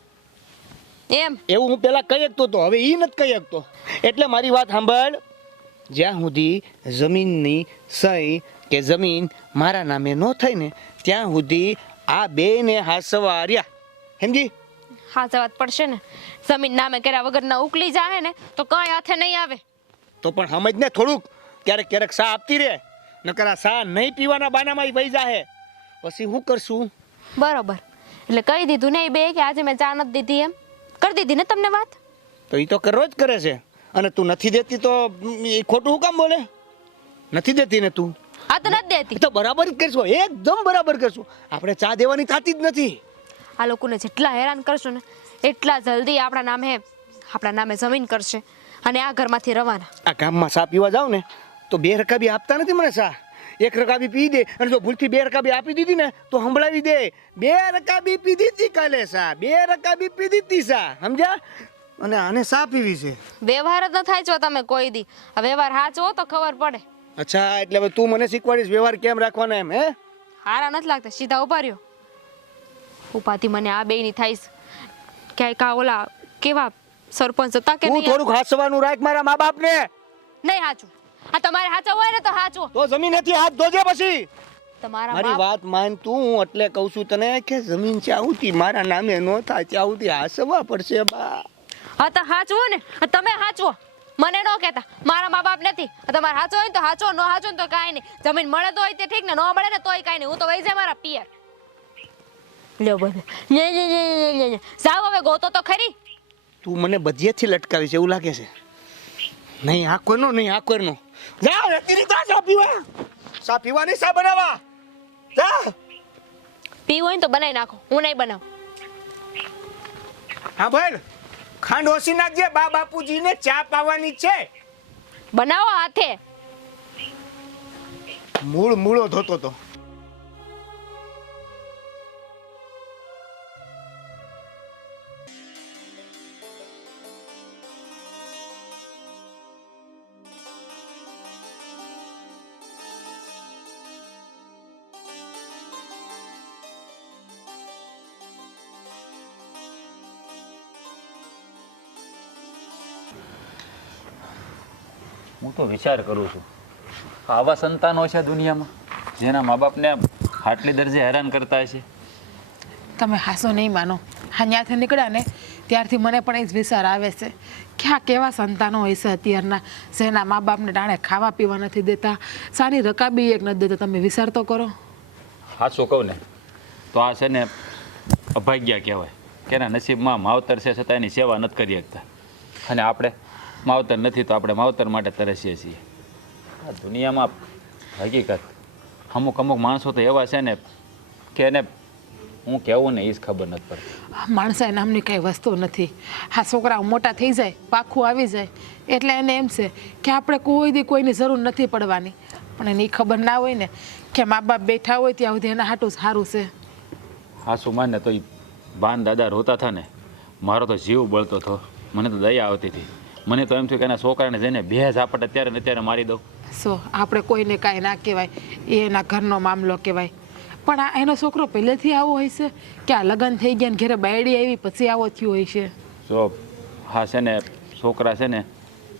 એમ એવું હું પેલા કહી શકતો હતો, હવે ઈ નથી કહી શકતો. એટલે મારી વાત સાંભળ. જ્યાં સુધી જમીનની સહી કે જમીન મારા નામે ન થાય ને ત્યાં સુધી આ બેને હાચવા રહ્યા. સમજી? હા જવાત પડશે ને. જમીન નામે કર્યા વગર ના ઉકલી જાય ને તો કઈ હાથે નહીં આવે. તો પણ સમજ ને થોડુંક, ક્યારેક ક્યારેક સા આપતી રે, નકર આ સા નહીં પીવાના બાનામાં ઈ વહી જાહે, પછી શું કરશું? બરોબર, એટલે કહી દીધું ને એ બે કે આજે મેં ચા નથી દીધી એમ કરી દીધી ને તમને વાત. તો ઈ તો રોજ કરે છે, અને તું નથી દેતી તો એ ખોટું શું કામ બોલે? નથી દેતી ને તું? આ તો નથી દેતી. તો બરાબર જ કરશું, એકદમ બરાબર કરશું. આપણે ચા દેવાની થતી જ નથી. આ લોકોને જેટલા હેરાન કરશો ને એટલા જલ્દી આપણા નામે જમીન કરશે અને આ ઘરમાંથી રવાના. આ ગામમાં ચા પીવા જાવ ને તો 2 રકાબી આપતા નથી મને ચા. 1 રકાબી પી દે, અને જો ભૂલથી 2 રકાબી આપી દીધી ને તો સંભળાવી દે, 2 રકાબી પીધી હતી કાલે ચા, 2 રકાબી પીધી હતી ચા, સમજ્યા? અને આને ચા પીવી છે. વ્યવહાર જ ન થાય છો તમે કોઈ દી. આ વ્યવહાર સાચો તો ખબર પડે. અચ્છા, એટલે હવે તું મને શીખવાડીશ વ્યવહાર કેમ રાખવાનો એમ? હે, હારા નથી લાગતા, સીધા ઉભા રહ્યો. ઉપાધિ મને આ બેયની થાય છે. ક્યાંય કા ઓલા કેવા સરપંચ હતા કે તું નહીં? થોડુંક હાચવાનું રાખ મારા મા બાપને. નહીં હાચું. આ તમારે હાચો હોય ને તો હાચો. તો જમીનેથી હાથ ધોજે પછી. તમારા મારી બાપ વાત માન તું, હું એટલે કહું છું તને કે જમીન ચાહુતી મારા નામે નો થાય, ચાહુતી હાસવા પડશે બા. હા તો હાચવો ને. તમે હાચવો, મને ન કહેતા. મારા મા બાપ નથી. તમારે હાચો હોય ને તો હાચો, ન હાચો ને તો કાંઈ નહીં. જમીન મળે તો હોય તે ઠીક ને, ન મળે ને તોય કાંઈ નહીં. હું તો વહી જાય મારા પિયર. લ્યો બધે જાવ હવે ગોતો તો ખરી. તું મને બધીએથી લટકાવી છે એવું લાગે છે. નહીં આ કોઈનો, નહીં આ કોઈનો. જા અત્યારે જા ચા પીવા. ચા પીવા નહીં, ચા બનાવવા જા. પીવું હોય ને તો બનાવી નાખો, હું નહીં બનાવું. હા બોલ, ખાંડ ઓછી નાખજે, બા બાપુજીને ચા પાવાની છે. બનાવો હાથે. મૂળો ધોતો તો. હું તો વિચાર કરું છું, આવા સંતાનો છે દુનિયામાં જેના મા બાપને આટલી દરજે હેરાન કરતા હશે. તમે હાસો નહીં માનો, હા ત્યાંથી નીકળ્યા ને ત્યારથી મને પણ એ જ વિચાર આવે છે કે આ કેવા સંતાનો હોય છે અત્યારના, જેના મા બાપને ટાણે ખાવા પીવા નથી દેતા, સારી રકાબી એક નથી દેતા. તમે વિચાર તો કરો. સાચું કહું ને તો આ છે ને અભાગ્યા કહેવાય કે એના નસીબમાં માવતર છે છતાં એની સેવા નથી કરી શકતા. અને આપણે માવતર નથી તો આપણે માવતર માટે તરસીએ છીએ. આ દુનિયામાં હકીકત અમુક માણસો તો એવા છે ને કે એને હું કહેવું ને એ જ ખબર નથી પડતી. માણસાઈ નામની કાંઈ વસ્તુ નથી. આ છોકરાઓ મોટા થઈ જાય, પાખું આવી જાય એટલે એને એમ છે કે આપણે કોઈ દી કોઈની જરૂર નથી પડવાની. પણ એને ખબર ના હોય ને કે મા બાપ બેઠા હોય ત્યાં સુધી એના હાટું સારું છે. હાસુ માને તો એ બાન દાદા રોતા હતા ને મારો તો જીવ બળતો હતો. મને તો દયા આવતી હતી. મને તો એમ થયું કે એના છોકરાને જઈને બે ઝાપટ અત્યારે ને અત્યારે મારી દઉં. આપણે કોઈને કાંઈ ના કહેવાય, એ એના ઘરનો મામલો કહેવાય. પણ આ એનો છોકરો પહેલેથી આવો હોય છે કે આ લગ્ન થઈ ગયા ને ઘરે બાયડી આવી પછી આવો થયો હોય છે? જો હા છે ને છોકરા છે ને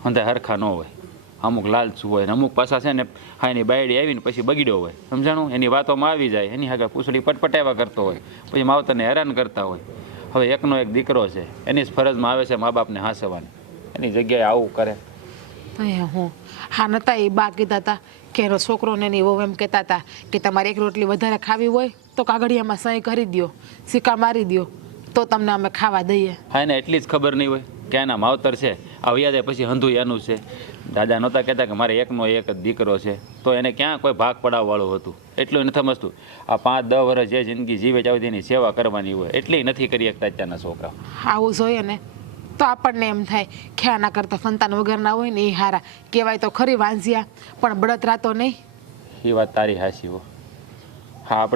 હંધે હરખા ન હોય, અમુક લાલચું હોય ને અમુક પાછા છે ને હા એની બાયડી આવીને પછી બગડ્યો હોય, સમજાણું? એની વાતોમાં આવી જાય, એની આગળ પૂછડી પટપટાવ્યા કરતો હોય, પછી માવતરને હેરાન કરતા હોય. હવે એકનો એક દીકરો છે, એની જ ફરજમાં આવે છે મા બાપને હાંસવાની, એની જગ્યાએ આવું કરે. હું હા નતા એ બા કીધા હતા કે એનો છોકરોને એની વહુ એમ કહેતા હતા કે તમારે એક રોટલી વધારે ખાવી હોય તો કાગળિયામાં સહી કરી દો, સિક્કા મારી દો તો તમને અમે ખાવા દઈએ. હા એને એટલી જ ખબર નહીં હોય કે એના માવતર છે આ વ્યાજે પછી હંધું એનું છે. દાદા નહોતા કહેતા કે મારે એકનો એક જ દીકરો છે તો એને ક્યાં કોઈ ભાગ પડાવવાળું હતું? એટલું નથી સમજતું. આ 5-10 વર્ષ જે જિંદગી જીવે ત્યાં સુધી એની સેવા કરવાની હોય એટલી નથી કરી શકતા અત્યારના છોકરા. આવું જોઈએ ને તો આપણને એમ થાય કે આના કરતાં સંતાન વગરના હોય ને એ હારા. કહેવાય તો ખરી વાંઝિયા પણ બળતરા તો નહીં. એ વાત તારી હાસી હો. હા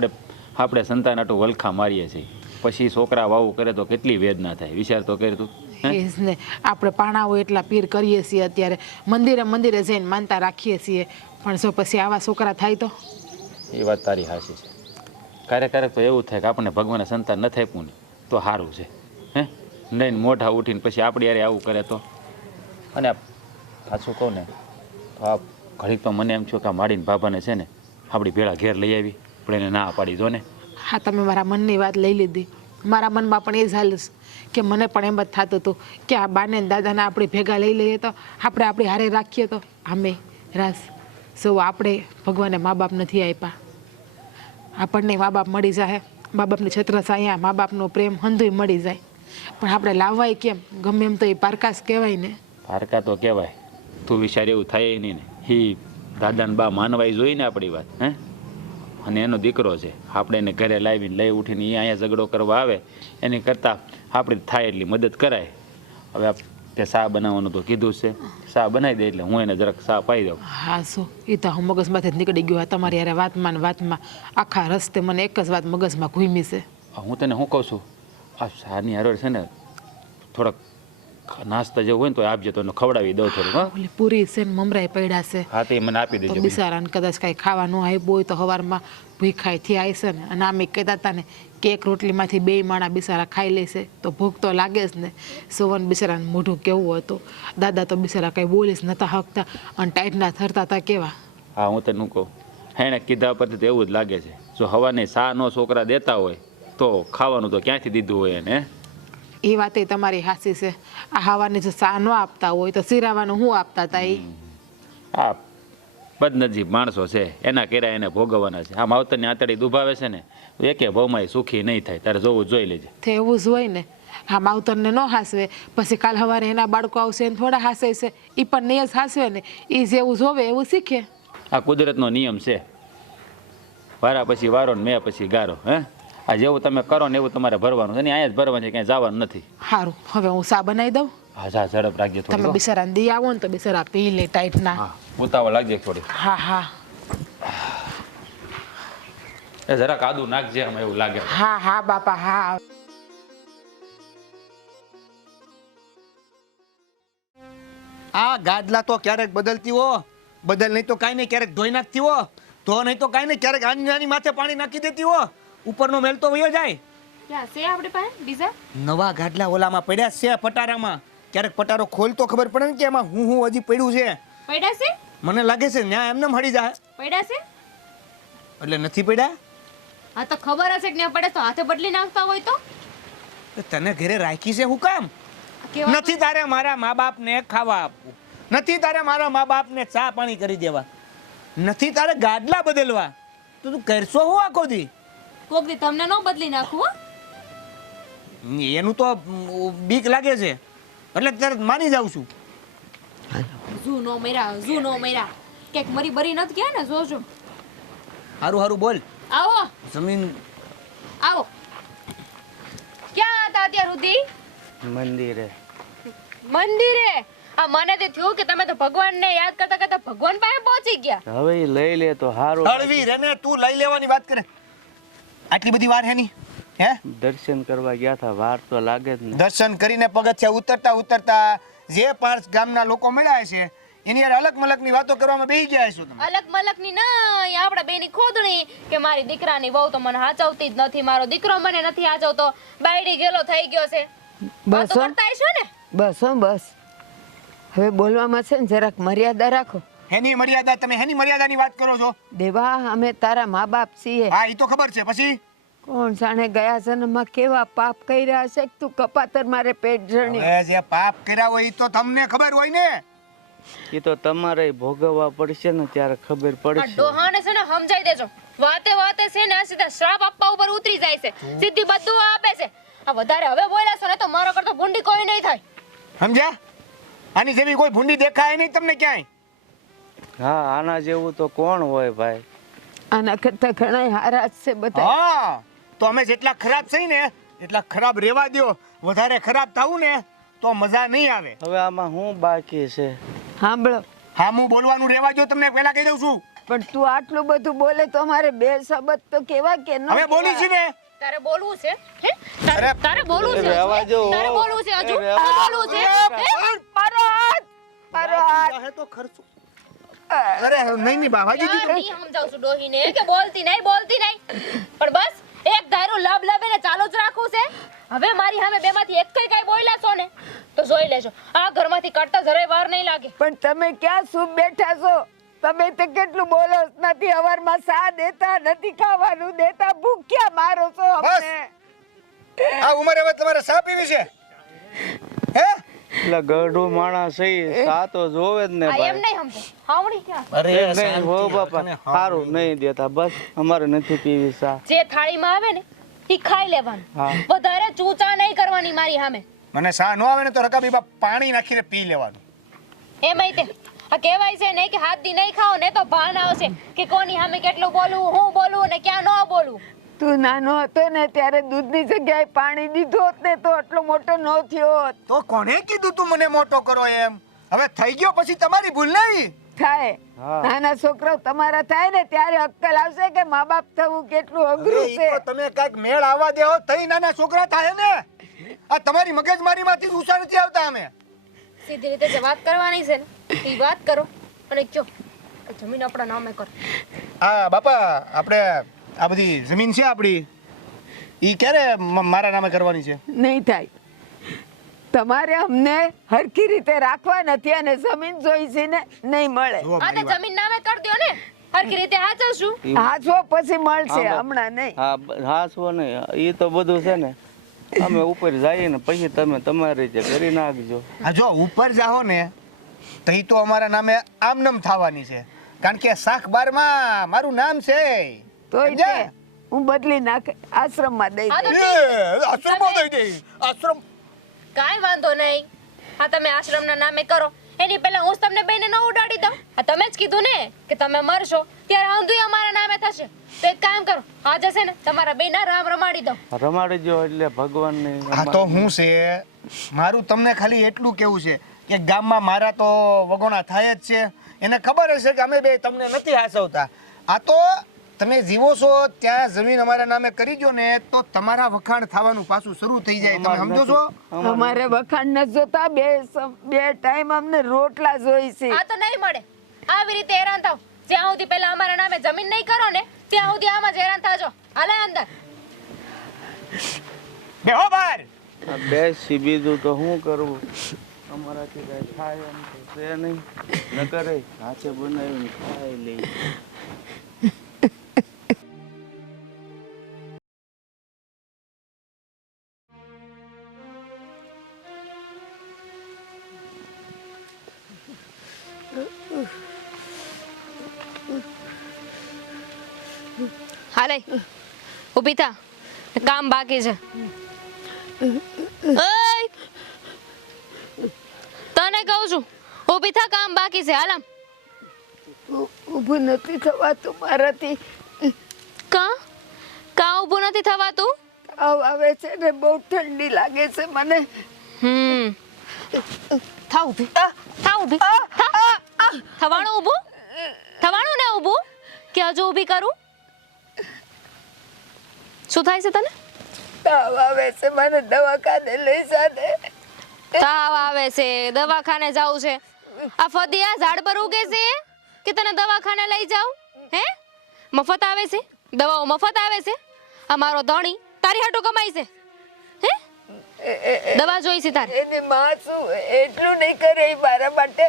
આપણે સંતાન આટું વલખા મારીએ છીએ, પછી છોકરા વાવું કરે તો કેટલી વેદના થાય, વિચાર તો કર તું. એ જ ને, આપણે પાણાઓ એટલા પીર કરીએ છીએ અત્યારે, મંદિરે જઈને માનતા રાખીએ છીએ, પણ જો પછી આવા છોકરા થાય તો? એ વાત તારી હાસી છે. ક્યારેક તો એવું થાય કે આપણને ભગવાને સંતાન ન થાપ્યું ને તો સારું છે. હે નહીં મોઢા ઉઠીને પછી આપણી યારે આવું કરે તો. અને સાચું કહું ને તો આ ઘડીક તો મને એમ થયું કે આ માડીને બાબાને છે ને આપણી ભેળા ઘેર લઈ આવી, પણ એને ના પાડી જો ને. હા તમે મારા મનની વાત લઈ લીધી, મારા મનમાં પણ એ જ હાલ છે કે મને પણ એમ જ થતું હતું કે આ બાને ને દાદાને આપણે ભેગા લઈ લઈએ તો આપણે આપણી હારે રાખીએ તો આમે રાસ સૌ આપણે ભગવાને મા બાપ નથી આપ્યા. આપણને મા બાપ મળી જાય, મા બાપની છત્રછાયા, મા બાપનો પ્રેમ હંધુય મળી જાય, પણ આપણે લાવવાય કેમ? ગમે એમ તો એ પારકાશ કહેવાય ને. પારકા તો કહેવાય, તું વિચાર એવું થાય નહીં ને. હી દાદાને બા માનવાય જોઈને આપણી વાત, હે? અને એનો દીકરો છે, આપણે એને ઘરે લાવીને લઈ ઉઠીને એ અહીંયા ઝઘડો કરવા આવે એની કરતાં આપણે થાય એટલી મદદ કરાય. હવે તે શા બનાવવાનું તો કીધું છે, શા બનાવી દે એટલે હું એને જરાક શા પાઈ દઉં. હા શું એ તો હું મગજમાંથી જ નીકળી ગયો. તમારી યારે વાતમાં ને વાતમાં આખા રસ્તે મને એક જ વાત મગજમાં ઘૂમી છે. હું તને શું કહું છું, આ શાની હારોર છે ને થોડાક નાસ્તા જેવું હોય ને તો આપજે, તો એને ખવડાવી દઉં થોડું. હા, ઓલી પૂરી છે ને મમરાય પડ્યા છે, હા તે મને આપી તો દેજો. બિચારાને કદાચ કાંઈ ખાવાનું આપ્યું હોય તો સવારમાં ભૂખાઈ થી આવી છે ને, અને આમે કહેતા હતા ને કે એક રોટલીમાંથી 2 માણા બિચારા ખાઈ લેશે તો ભૂખ તો લાગે જ ને. સુવન બિચારાને મોઢું કેવું હતું, દાદા તો બિચારા કંઈ બોલી જ નતા હકતા અને ટાઈટના થરતા હતા કેવા. હા હું તને કહું, એણે કીધા પરથી તો એવું જ લાગે છે, જો હવાની સા નો છોકરા દેતા હોય તો ખાવાનું તો ક્યાંથી દીધું હોય એને. એ વાતે તમારી હાસી છે. આ હવાની જો સા ન આપતા હોય તો સિરાવાનું શું આપતા હતા એ? આ બદનજીબ માણસો છે, એના કેરા એને ભોગવવાના છે. આ માવતરની આંતળી દુભાવે છે ને, એકે ભાવમાં સુખી નહીં થાય. તારે જોવું જોઈ લેજે. તે એવું જ હોય ને. આ માવતરને ન હાસવે પછી કાલ સવારે એના બાળકો આવશે એને થોડા હાસે છે, એ પણ નહીં જ હાસવે ને. એ જેવું જોવે એવું શીખે. આ કુદરતનો નિયમ છે, વારા પછી વારો ને મેં પછી ગારો. હે, આ જેવું તમે કરો ને એવું તમારે ભરવાનું છે ને, અહીંયા જ ભરવાનું છે, ક્યાંય જવાનું નથી. સારું, હવે હું સા બનાવી દઉં. હા જા ઝડપ રાખજે તમે થોડી. બિચારાને દી આવો ને તો બિચારા પી લે ટાઈટના. હા ઉતાવળ લાગજે થોડી. હા હા એ જરાક આદુ નાખજે, આમાં એવું લાગે. હા હા બાપા હા. આ ગાદલા તો ક્યારેક બદલતી હો, બદલ નહીં તો કાંઈ નહીં, ક્યારેક ધોઈ નાખતી હો, તો નહીં તો કાંઈ નહીં, ક્યારેક આની માથે પાણી નાખી દેતી હો, ઉપરનો મેલ તો વયો જાય. ક્યાં છે આપણી પાસે બીજા? નવા ગાદલા ઓલામાં પડ્યા છે પટારામાં. ક્યારેક પટારો ખોલ તો ખબર પડે ને કે એમાં હું હજી પડ્યું છે. પડ્યા છે? મને લાગે છે ન્યા એમને મળી જાય. પડ્યા છે? એટલે નથી પડ્યા. હા તો ખબર હશે કે ના પડે તો હાથે બદલી નાખતા હોય તો? તો તને ઘરે રાખી છે હું કામ? કેવા નથી તારે મારા મા બાપને ખાવા આપવું, નથી તારે મારા મા બાપને ચા પાણી કરી દેવા, નથી તારે ગાદલા બદલવા, તો તું કરશો હું આખો દી? કોક દી તમને ન બદલી નાખું હો. એનું તો બીક લાગે છે એટલે તરત માની જાઉં છું. ઝૂ નો મર્યા કેક મરી બરી નથી ગયા ને? જોજો. હારું હારું બોલ. આવો જમીન આવો. ક્યાં હતા અત્યાર સુધી? મંદિરે. મંદિરે? આ મને તો થયું કે તમે તો ભગવાનને યાદ કરતા કરતા ભગવાન પાસે પહોંચી ગયા. હવે ઈ લઈ લે તો હારું. હળવી રે ને, તું લઈ લેવાની વાત કરે. આટલી બધી વાર હેની હે? દર્શન કરવા ગયા હતા, વાર તો લાગે જ ને. દર્શન કરીને પગથિયા ઉતરતા ઉતરતા જે 5 ગામના લોકો મળ્યા છે એની યાર અલગ મલકની વાતો કરવામાં બેસી ગયા છો તમે. અલગ મલક ની ના, આપડા બેની ખોદણી કે મારી દીકરાની વહુ તો મને હાચવતી જ નથી, મારો દીકરો મને નથી હાચવતો, બાયડી ગેલો થઈ ગયો છે. બસ વાતો હો, કરતા હશો ને? બસ હો બસ. હવે બોલવામાં છે ને જરાક મર્યાદા રાખો. હેની મર્યાદા? તમે હેની મર્યાદાની વાત કરો છો? દેવા અમે તારા મા બાપ છીએ. હા, એ તો ખબર છે. પછી કોણ જાણે ગયા જન્મમાં કેવા પાપ કર્યા હશે કે તું કપાતર મારે પેટ જણી. હવે જે પાપ કર્યા હોય એ તો તમને ખબર હોય ને. એ તો તમારે ભોગવવા પડશે ને ત્યારે ખબર આ પડશે. ડોહાને છે ને સમજાઈ દેજો. વાતે વાતે છે ને સીધા શ્રાપ આપવા ઉપર ઉતરી જાય છે, સીધી બધું આપે છે. આ વધારે હવે બોલ્યા છો ને તો મારો કરતો ભૂંડી કોઈ નહીં થાય. સમજ્યા? આની જેવી કોઈ ભૂંડી દેખાય નહીં તમને ક્યાંય. હા, આના જેવું તો કોણ હોય ભાઈ? આના કરતા ઘણા હારા જ છે બધા. હા, તો અમે જેટલા ખરાબ થઈ ને એટલા ખરાબ રહેવા દ્યો. વધારે ખરાબ થાવું ને તો મજા નહીં આવે. હવે આમાં શું બાકી છે? સાંભળો, હા, હું બોલવાનું રહેવા દ્યો, તમને પહેલા કહી દઉં છું. પણ તું આટલું બધું બોલે તો અમારે બે શબ્દ તો કેવા કે ન હવે બોલી છે ને. તારે બોલવું છે? હે? અરે, તારે બોલવું છે? રહેવા દો. તારે બોલવું છે હજુ? રહેવા બોલવું છે? હે? મારો હાથ, મારો હાથ. ચાહે તો ખર્ચો. અરે નહીં બાવાજી યાર, નહીં સમજાવું છું ડોહીને કે બોલતી નહીં. પણ બસ એક ધારું લબ લબેને ચાલુ જ રાખવું છે. હવે મારી સામે બેમાંથી એક કઈ બોલ્યા છો ને તો જોઈ લેજો, આ ઘરમાંથી કાઢતા જરાય વાર નહીં લાગે. પણ તમે ક્યાં શું બેઠા છો? તમે તો કેટલું બોલો, નથી હવારમાં સા દેતા, નથી ખાવાનું દેતા, ભૂખ્યા મારો છો બસ. અમને. આ ઉંમરે હવે તમારે સા પીવી છે હે? એટલે ગઢું માણસ છે સા તો જોવે જ ને આ એમ ભાઈ. નહીં સમજે હાવડી ક્યાં અરે નહીં હો બાપા સારું નહીં દેતા બસ અમારે નથી પીવી સા. જે થાળીમાં આવે ને ઈ ખાઈ લેવાનું હા. વધારે ચૂચા નહીં કરવાની મારી સામે મને સા ન આવે ને તો રકાબીબા પાણી નાખીને પી લેવાનું. એમાંય તે આ કહેવાય છે ને કે હાથ દી નહીં ખાઓ ને તો ભાન આવશે કે કોની સામે કેટલું બોલવું હું બોલવું ને ક્યાં ન બોલવું. તું નાનો હતો ને ત્યારે દૂધની જગ્યાએ પાણી દીધું હોત ને તો આટલો મોટો ન થયો હોત. તો કોણે કીધું તું મને મોટો કરો એમ? હવે થઈ ગયો પછી તમારી ભૂલ નહીં. થાય હા. નાના છોકરાઓ તમારા થાય ને ત્યારે અક્કલ આવશે કે મા બાપ થવું કેટલું અઘરું અરે, છે. ઈ તો તમે કાંઈક મેળ આવવા દેહો તઈ નાના છોકરા થાય ને. આ તમારી મગજમારીમાંથી જ ઊંચા નથી આવતા અમે. સીધી રીતે જે વાત કરવાની છે ને એ વાત કરો અને કયો જમીન આપણા નામે કરો. આ બાપા આપણે આ બધી જમીન છે આપણી ઈ ક્યારે મારા નામે કરવાની છે? નહીં થાય. તમારે અમને હરખી રીતે રાખવા નથી અને જમીન જોઈ છે ને નહીં મળે. જુઓ આ તે મારી વાત. જમીન નામે કરી દ્યો ને હરખી રીતે હાચવશું. હાચવો પછી મળશે, હા, હમણાં નહીં. હા છો નહીં એ તો બધું છે ને અમે ઉપર જઈએ ને પછી તમે તમારી રીતે કરી નાખજો. આ જો ઉપર જાઓ ને તઈ તો અમારા નામે આમનમ થવાની છે કારણ કે શાખ બારમાં મારું નામ છે. તોય સમજ્યા? તે હું બદલી નાખે આશ્રમમાં દઈ હા, તો દઈશ. આશ્રમમાં દઈ દઈ. આશ્રમ કાંઈ વાંધો નહીં. આ તમે આશ્રમના નામે કરો એની પહેલા હું જ તમને બેને ન ઉડાડી દઉં. આ તમે જ કીધું ને કે તમે મરશો ત્યારે આંધુય અમારા નામે થશે. તો એક કામ કરો આજે છે ને તમારા બેના રામ રમાડી દઉં. રમાડી દો એટલે ભગવાનને આ તો હું છે મારું તમને ખાલી એટલું કેવું છે કે ગામમાં મારા તો વગોણા થાય જ છે. એને ખબર હશે કે અમે બે તમને નથી હાસવતા. આ તો તમે જીવો છો ત્યાં જમીન અમારા નામે કરી દો ને તો તમારા વખાણ થવાનું પાછું શરૂ થઈ જાય. તમે સમજો છો? અમારે વખાણ ન જોતા, બે ટાઈમ અમને રોટલા જોઈ છે. આ તો નહીં મળે. આવી રીતે હેરાન થાવ જ્યાં સુધી પહેલા અમારા નામે જમીન નહીં કરો ને ત્યાં સુધી આમાં જ હેરાન થાજો. હાલે અંદર. બેહો બહાર. આ બેસી બીજું તો શું કરવું અમારાથી કઈ થાય એમ તો છે નહીં ન કરે હાથે બનાવીને ખાઈ લઈ. હાલે ઊભી થા કામ બાકી છે. ઓય તને કહું છું ઊભી થા કામ બાકી છે. હાલ આમ. ઊભું નથી થવાતું મારાથી. કા કા ઊભું નથી થવાતું? તાવ આવે છે ને બહુ ઠંડી લાગે છે મને. થા ઊભી થા ઊભી થા. થવાનું ઊભું થવાનું ને ઊભું કે હજુ ઊભી કરું? શું થાય છે તને? તાવ આવે છે મને, દવાખાને લઈ જાને. તાવ આવે છે દવાખાને જાવું છે? આ ફદિયા ઝાડ પર ઉગે છે કે તને દવાખાને લઈ જાવ? હે મફત આવે છે? દવાઓ મફત આવે છે? આ મારો ધણી તારી હાટુ કમાઈ છે? હે દવા જોઈ છે તારે? એની માં શું એટલું નહીં કરે ઈ મારા માટે.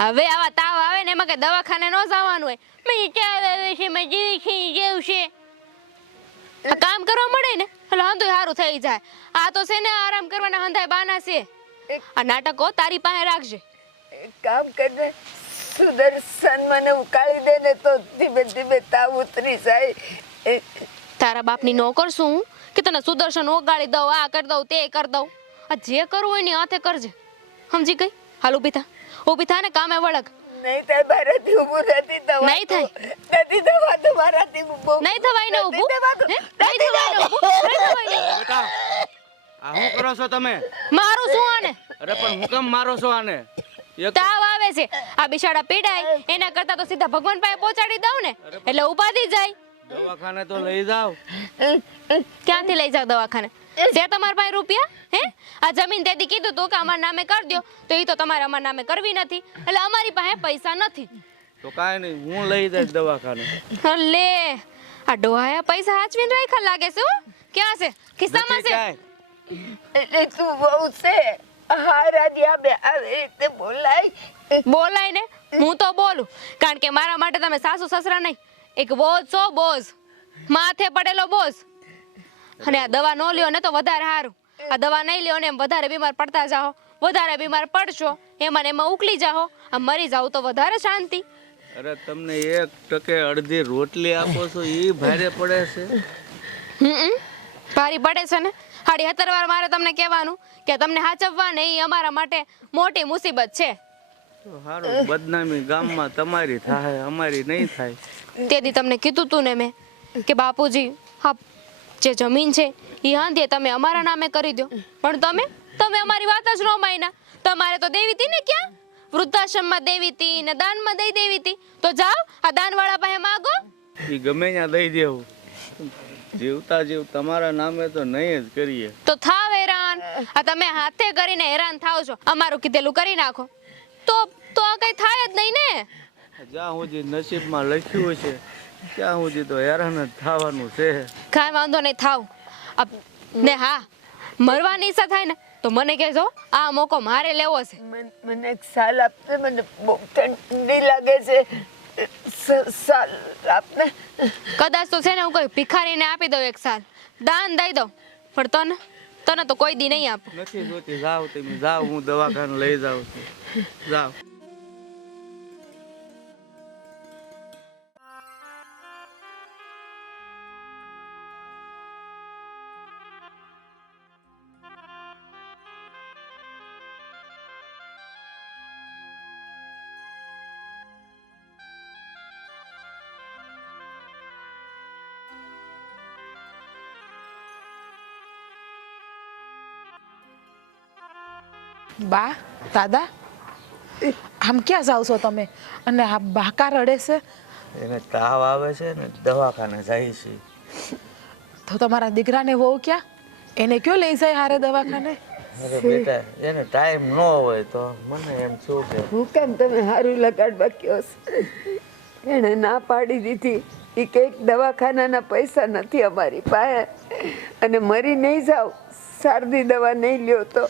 હવે આવા તાવ આવે ને એમાં કે દવાખાને ન જવાનું હોય. મેં તાવ આવે છે મેં જેવી છે જેવું છે. આ કામ કરવા મળે ને એટલે હંધુય સારું થઈ જાય. આ તો છે ને આરામ કરવાના હંધાય બાના છે. આ નાટકો તારી પાસે રાખજે. એક કામ કરને, સુદર્શન મને ઉકાળી દે ને તો ધીમે ધીમે તાવ ઉતરી જાય. તારા બાપની નોકર શું હું કે તને સુદર્શન ઓગાળી દઉં, આ કરી દઉં તે કરી દઉં? આ જે કરવું હોય ને હાથે કરજે. સમજી ગઈ? હાલ ઊભી થા, ઊભી થા ને કામે વળગ. નહીં થાય મારાથી ઊભું નથી થવાતું. નહીં થાય? નથી થવાતું મારાથી ઊભું. નહીં થવાય ને ઊભું? નથી થવાતું. હે? નહીં થવાય ને ઊભું? નહીં થવાય ને? બેટા આ શું કરો છો તમે? મારું શું આને? અરે પણ હું કેમ મારો છો આને? એક તાવ આવે છે આ બિચારા પીડાય એના કરતા તો સીધા ભગવાન પાસે પહોંચાડી દઉં ને એટલે ઉપાધી જાય. દવાખાને તો લઈ જાવ. ક્યાંથી લઈ જાવ દવાખાને? છે તમારા પાસે રૂપિયા? હે આ જમીન તેથી કીધું તું કે અમારા નામે કરી દો તો એ તો તમારે અમારા નામે કરવી નથી એટલે અમારી પાસે પૈસા નથી. તો કાંઈ નહીં હું લઈ જઈશ દવાખાને. લે આ ડોહાયા પૈસા હાચવીને રાખ્યા લાગે છે. હો ક્યાં છે? ખિસ્સામાં નથી છે? કાંઈ. એટલે તું બહુ છે. હા રાધિયા બે આવી રીતે બોલાય. બોલાય ને હું તો બોલું કારણ કે મારા માટે તમે સાસુ સસરા નહીં એક બોજ છો, બોજ માથે પડેલો બોજ. અને આ દવા ન લ્યો ને તો વધારે સારું. આ દવા નહીં લ્યો ને એમ વધારે બીમાર પડતા જાઓ, વધારે બીમાર પડશો એમાં ને એમાં ઉકલી જાઓ, આ મરી જાઓ તો વધારે શાંતિ. અરે તમને 1% અડધી રોટલી આપો છો એ ભારે પડે છે. ભારી પડે છે ને. 70 વાર મારે તમને કહેવાનું કે તમને હાચવવા ને એ અમારા માટે મોટી મુસીબત છે. તો હારું, બદનામી ગામમાં તમારી થાય, અમારી નહીં થાય. તેથી તમને કીધું તું ને મેં કે બાપુજી હા જે જમીન છે એ હાંધે તમે અમારા નામે કરી દો, પણ તમે અમારી વાત જ ન માન્યા. તમારે તો દેવી હતી ને, ક્યાં વૃદ્ધાશ્રમમાં દેવી હતી ને દાનમાં દઈ દેવી હતી. તો જાઓ આ દાનવાળા પાસે માગો. એ ગમે ત્યાં દઈ દેવું, જીવતા જીવ તમારા નામે તો નહીં જ કરીએ. તો થાવ હેરાન. આ તમે હાથે કરીને હેરાન થાવ છો, અમારું કીધેલું કરી નાખો તો આ કઈ થાય જ નહીં ને. જ્યાં સુધી નસીબમાં લખ્યું છે ત્યાં સુધી તો હેરાન જ થવાનું છે. કાંઈ વાંધો નહીં થાવ. ને હા, મરવાની ઈચ્છા થાય ને તો મને કહેજો, આ મોકો મારે લેવો છે. મને એક સાલ આપને, મને બહુ ઠંડી લાગે છે. સાલ આપને. કદાચ તો છે ને હું કોઈ ભિખારીને આપી દઉં, એક સાલ દાન દઈ દઉં, પણ તને તો કોઈ દી નહીં આપું. નથી જોતી, જાઓ તમે જાઓ, હું દવાખાને લઈ જાઉં છું. જાઓ. બા, દાદા, આમ ક્યાં જાવ છો તમે? અને આ બાકા રડે છે એને તાવ આવે છે ને દવાખાને જાય છે. તો તમારા દીકરાને વહુ ક્યાં? એને કયો લઈ જાય હારે દવાખાને? અરે બેટા, એને ટાઈમ ન હોય તો મને એમ શું કે હું કેમ તમે સારું લગાડવા કયો છો? એણે ના પાડી દીધી. એ કંઈક દવાખાનાના પૈસા નથી અમારી પાસે, અને મરી નહીં જાવ, શારદી દવા નહીં લ્યો તો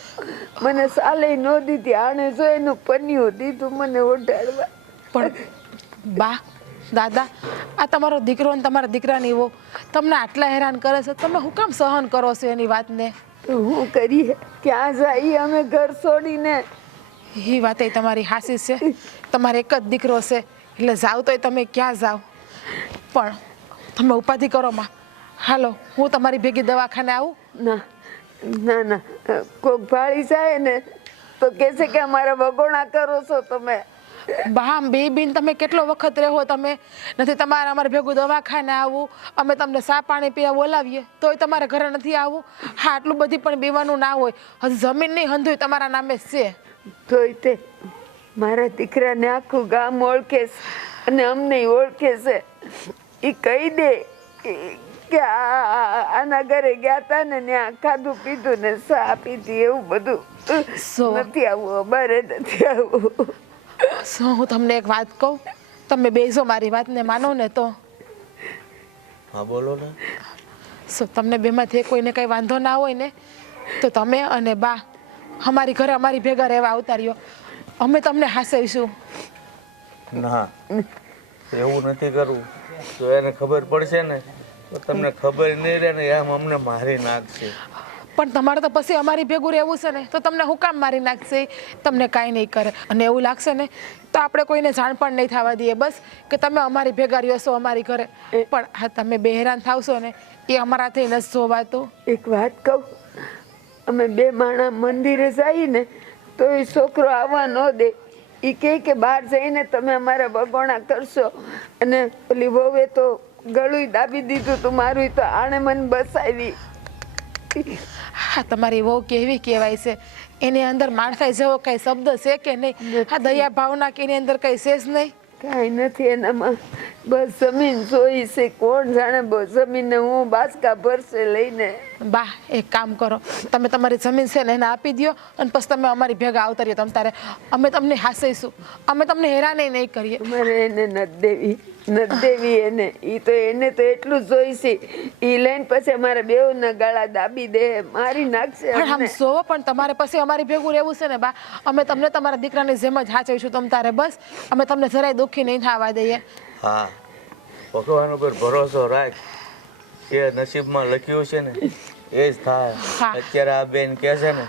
મને સાલે ન દીધી. આણે જો એનું પન્યું દીધું મને ઓઢાડવા. પણ બા, દાદા, આ તમારો દીકરો ને તમારા દીકરાની વહુ તમને આટલા હેરાન કરે છે, તમે શું કામ સહન કરો છો એની વાતને? તો હું કરીએ, ક્યાં જઈએ અમે ઘર છોડીને? એ વાત એ તમારી હાસી છે. તમારે એક જ દીકરો છે એટલે જાવ તોય તમે ક્યાં જાવ? પણ તમે ઉપાધિ કરો માં. હાલો, હું તમારી ભેગી દવાખાને આવું? ના ના ના, કોક ભાળી જાય ને તો કહે છે કે અમારા વગોણા કરો છો તમે. બા, બે બેન તમે કેટલો વખત રહો? તમે નથી તમારે અમારે ભેગું દવાખાને આવવું, અમે તમને સા પાણી પીવા બોલાવીએ તોય તમારે ઘરે નથી આવવું. હા, આટલું બધી પણ બીવાનું ના હોય. હજી જમીન નહીં હંધુય તમારા નામે છે. તોય તે મારા દીકરાને આખું ગામ ઓળખે છે અને અમને ઓળખે છે. એ કહી દે કે આના ઘરે ગયા તા ને ત્યાં ખાધું પીધું ને સા આપી હતી, એવું બધું. નથી આવું, અમારે નથી આવું. શું હું તમને એક વાત કહું? તમે બેસો, મારી વાતને માનો ને તો. હા બોલો ને. શું તમને બેમાંથી કોઈને કંઈ વાંધો ના હોય ને તો તમે અને બા અમારી ઘરે અમારી ભેગા રહેવા આવતા રહ્યો. અમે તમને હાસવીશું. ના, એવું નથી કરવું. તો એને ખબર પડશે ને તો તમને ખબર નહીં રહે ને, આમ અમને મારી નાખશે. પણ તમારે તો પછી અમારી ભેગું રહેવું છે ને, તો તમને હું કામ મારી નાખશે? તમને કાંઈ નહીં કરે. અને એવું લાગશે ને તો આપણે કોઈને જાણ પણ નહીં થવા દઈએ. બસ કે તમે અમારી ભેગા રહ્યો છો અમારી ઘરે. પણ હા, તમે બે હેરાન થાવશો ને એ અમારાથી નથી જોવાતું. એક વાત કહું, અમે બે માણા મંદિરે જઈએ ને તો એ છોકરો આવવા ન દે. એ કહે કે બહાર જઈને તમે અમારા વગોણા કરશો. અને પેલી વહુએ તો ગળું દાબી દીધું તું મારું, તો આણે મને બસાવી. હા, તમારી વહુ કેવી કહેવાય છે? એની અંદર માણસાઈ જેવો કઈ શબ્દ છે કે નહીં? હા, દયા ભાવના કે એની અંદર કઈ છે જ નહીં. કાંઈ નથી એનામાં, બસ જમીન જોઈ છે. કોણ જાણે બસ જમીનને હું બાસકા ભરશે લઈને. બા, એક કામ કરો, તમે તમારી જમીન છે ને એને આપી દો અને પછી તમે અમારી ભેગા આવતા રહ્યો. તમ તારે અમે તમને હાસઈશું, અમે તમને હેરાન નહીં કરીએ. અમારે એને નથી દેવી, નથી દેવી એને. એને તો એટલું જ જોઈશે. એ લઈને પછી અમારે બેઉના ગળા દાબી દે, મારી નાખશે પણ આમ અમને. જોવો, પણ તમારે પછી અમારી ભેગું રહેવું છે ને બા. અમે તમને તમારા દીકરાની જેમ જ હાચવીશું. તમ તારે બસ અમે તમને જરાય દુઃખી નહીં થવા દઈએ. હા, ભગવાન ઉપર ભરોસો રાખ. જે નસીબમાં લખ્યું છે ને એ જ થાય. હા. અત્યારે આ બેન કહે છે ને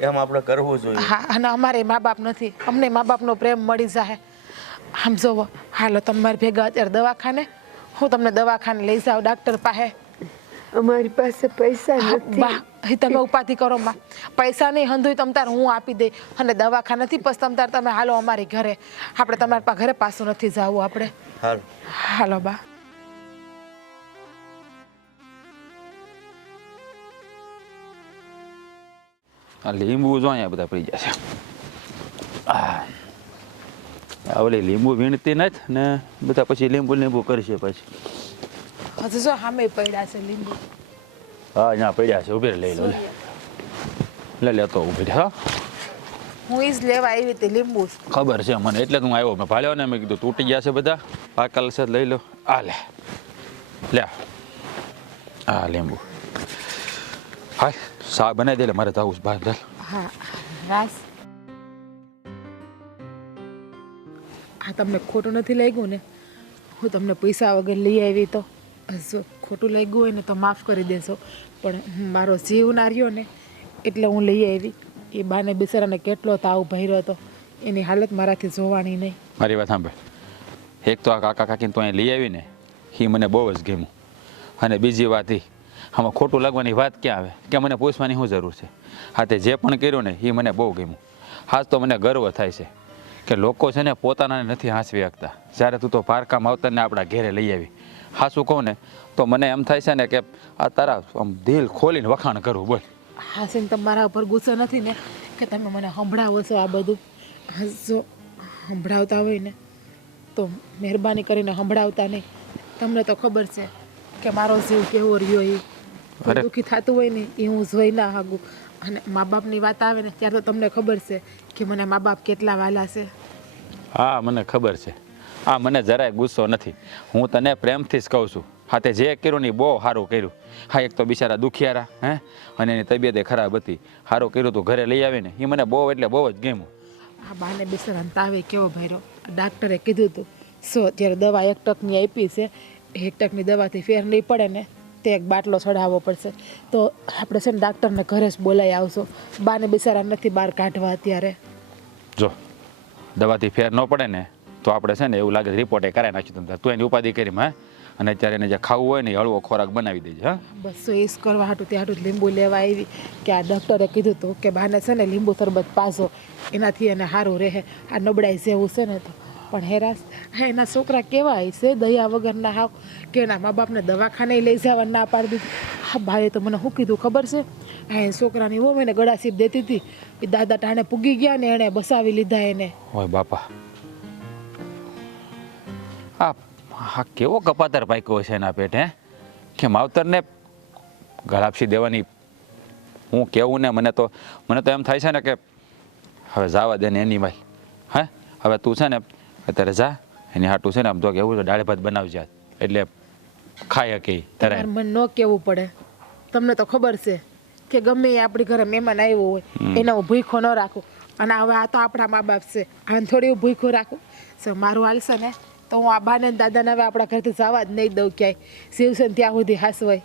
એમ આપણે કરવું જોઈએ. હા અને અમારે મા બાપ નથી, અમને મા બાપનો પ્રેમ મળી જાય. આમ જોવો, હાલો તમારે ભેગા અત્યારે દવાખાને, હું તમને દવાખાને લઈ જાઉં ડાક્ટર પાસે. અમારી પાસે પૈસા નથી. બા એ તમે ઉપાધિ કરો માં, પૈસા નહીં હંધુય તમ તાર હું આપી દઈ, અને દવાખાને નથી પછી તમ તાર તમે હાલો અમારી ઘરે. આપણે તમારા પાસે ઘરે પાછું નથી જવું આપણે. હાલ. હાલો બા. આ લીંબુ જો અહીંયા બધા પડી જશે. આ ઓલી લીંબુ વીણતી નથી ને બધા પછી લીંબુ કરશે પછી. હજુ જો સામે પડ્યા છે લીંબુ. હા અહીંયા પડ્યા છે, ઉભી રહે, લઈ લો લે લેતો ઉભી રહે. હા હું ઈ જ લેવા આવી હતી લીંબુ. ખબર છે મને, એટલે હું આવ્યો. મેં ભાલ્યો ને, મેં કીધું તૂટી ગયા છે બધા, પાકલ છે, લઈ લો. આ લે લે આ લીંબુ. હા શા બનાવી દે, મારે જવું છે બહાર. હા રાસ. આ તમને ખોટું નથી લાગ્યું ને? હું તમને પૈસા વગર લઈ આવી તો જો ખોટું લાગ્યું હોય ને તો માફ કરી દેશો, પણ મારો જીવ ના રહ્યો ને એટલે હું લઈ આવી. એ બાને બિચારાને કેટલો તાવ ભર્યો હતો, એની હાલત મારાથી જોવાની નહીં. મારી વાત સાંભળ, એક તો આ કાકા કાકીને તો અહીં લઈ આવી ને એ મને બહુ જ ગમ્યું, અને બીજી વાત એ આમાં ખોટું લાગવાની વાત ક્યાં આવે કે મને પૂછવાની શું જરૂર છે. હા તે જે પણ કર્યું ને એ મને બહુ ગમ્યું. હાજ તો મને ગર્વ થાય છે કે લોકો છે ને પોતાનાને નથી હાંસવી શકતા, જ્યારે તું તો પારકા માવતરને આપણા ઘેરે લઈ આવી. હાસું કહું ને તો મને એમ થાય છે ને કે આ તારા આમ દિલ ખોલીને વખાણ કરવું. બોલ. હાસીન તમારા ઉપર ગુસ્સો નથી ને કે તમે મને સંભળાવો છો આ બધું? જો સંભળાવતા હોય ને તો મહેરબાની કરીને સંભળાવતા નહીં. તમને તો ખબર છે કે મારો જીવ કેવો રહ્યો. એ અરે. દુઃખી થતું હોય ને એ હું જોઈ ના હાગું. અને મા બાપની વાત આવે ને ત્યારે તો તમને ખબર છે કે મને મા બાપ કેટલા વાલા છે. હા મને ખબર છે. હા મને જરાય ગુસ્સો નથી, હું તને પ્રેમથી જ કહું છું. હા તે જે કર્યું ને એ બહુ સારું કર્યું. હા એક તો બિચારા દુખિયારા હે, અને એની તબિયત ખરાબ હતી, સારું કર્યું તું ઘરે લઈ આવીને, એ મને બહુ એટલે બહુ જ ગમ્યું. આ બાને બિચારાને તાવે કેવો ભર્યો. ડાક્ટરે કીધું હતું સો અત્યારે દવા 1 ટકની આપી છે, 1 ટકની દવાથી ફેર નહીં પડે ને તે એક બાટલો ચડાવવો પડશે. તો આપણે છે ને ડાક્ટરને ઘરે જ બોલાવી આવશો. બાને બિચારા નથી બહાર કાઢવા અત્યારે. જો દવાથી ફેર ન પડે ને તો આપણે છે ને એવું લાગે રિપોર્ટે કરાવી નાખ્યું. તું એની ઉપાધિ કરી હા, અને અત્યારે એને જે ખાવું હોય ને એ હળવો ખોરાક બનાવી દેજે. હા બસ એ જ કરવા હાટું ત્યાં હાટું લીંબુ લેવા આવી કે આ ડૉક્ટરે કીધું હતું કે બાને છે ને લીંબુ શરબત પાસો, એનાથી એને સારું રહે. આ નબળાઈ જેવું છે ને તો પણ હેરાસ. હા એના છોકરા કેવા હશે દયા વગરના હાવ, કે એના મા બાપને દવાખાને લઈ જવા ના પાડી દીધી. હા ભાઈએ તો મને શું કીધું ખબર છે? હા એ છોકરાની હોમ એને ગળાસીપ દેતી હતી, એ દાદા ટાણે પૂગી ગયા ને એણે બસાવી લીધા એને. ઓય બાપા, હા હા કેવો કપાતર પાક્યો છે એના પેટ હે, કે માવતરને ગળાપસી દેવાની. હું કેવું ને મને તો એમ થાય છે ને કે હવે જવા દે ને એની ભાઈ. હે હવે તું છે ને અત્યારે જા, એની હાટું છે ને આમ તો કેવું છે દાળ ભાત બનાવજે એટલે ખાય કે તમારે મને ન કહેવું પડે. તમને તો ખબર છે કે ગમે એ આપણી ઘરે મહેમાન આવ્યો હોય એને હું ભૂખો ન રાખું. અને હવે આ તો આપણા મા બાપ છે, આને થોડી હું ભૂખો રાખું. સો મારું હાલશે ને તો હું આ બાને દાદાને હવે આપણા ઘરથી જવા જ નહીં દઉં ક્યાંય. શિવસે ત્યાં સુધી હાસવાય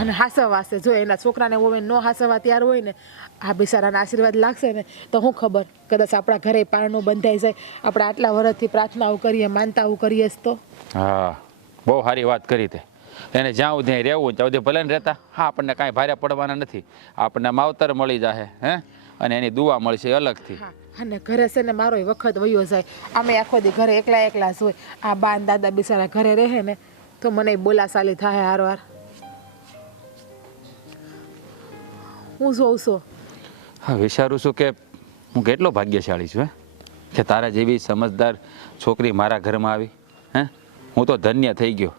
અને હાસવાશે. જો એના છોકરાને હોય ન હાસવા તૈયાર હોય ને આ બિચારાના આશીર્વાદ લાગશે ને તો શું ખબર કદાચ આપણા ઘરે પારણું બંધાઈ જાય. આપણે આટલા વર્ષથી પ્રાર્થનાઓ કરીએ, માનતાઓ કરીએ જ તો. હા બહુ સારી વાત કરી તે. એને જ્યાં સુધી રહેવું ત્યાં સુધી ભલે ને રહેતા. હા આપણને કાંઈ ભારે પડવાના નથી, આપણને માવતર મળી જાય હે, અને એની દુઆ મળશે અલગથી. હા અને ઘરે છે ને મારો વખત વયો જાય. અમે આખો દી ઘરે એકલા જ હોય. આ બા ને દાદા બિચારા ઘરે રહે ને તો મને બોલાચાલી થાય હારવાર. હું જોઉં છું. હા વિચારું છું કે હું કેટલો ભાગ્યશાળી છું કે તારા જેવી સમજદાર છોકરી મારા ઘરમાં આવી. હે હું તો ધન્ય થઈ ગયો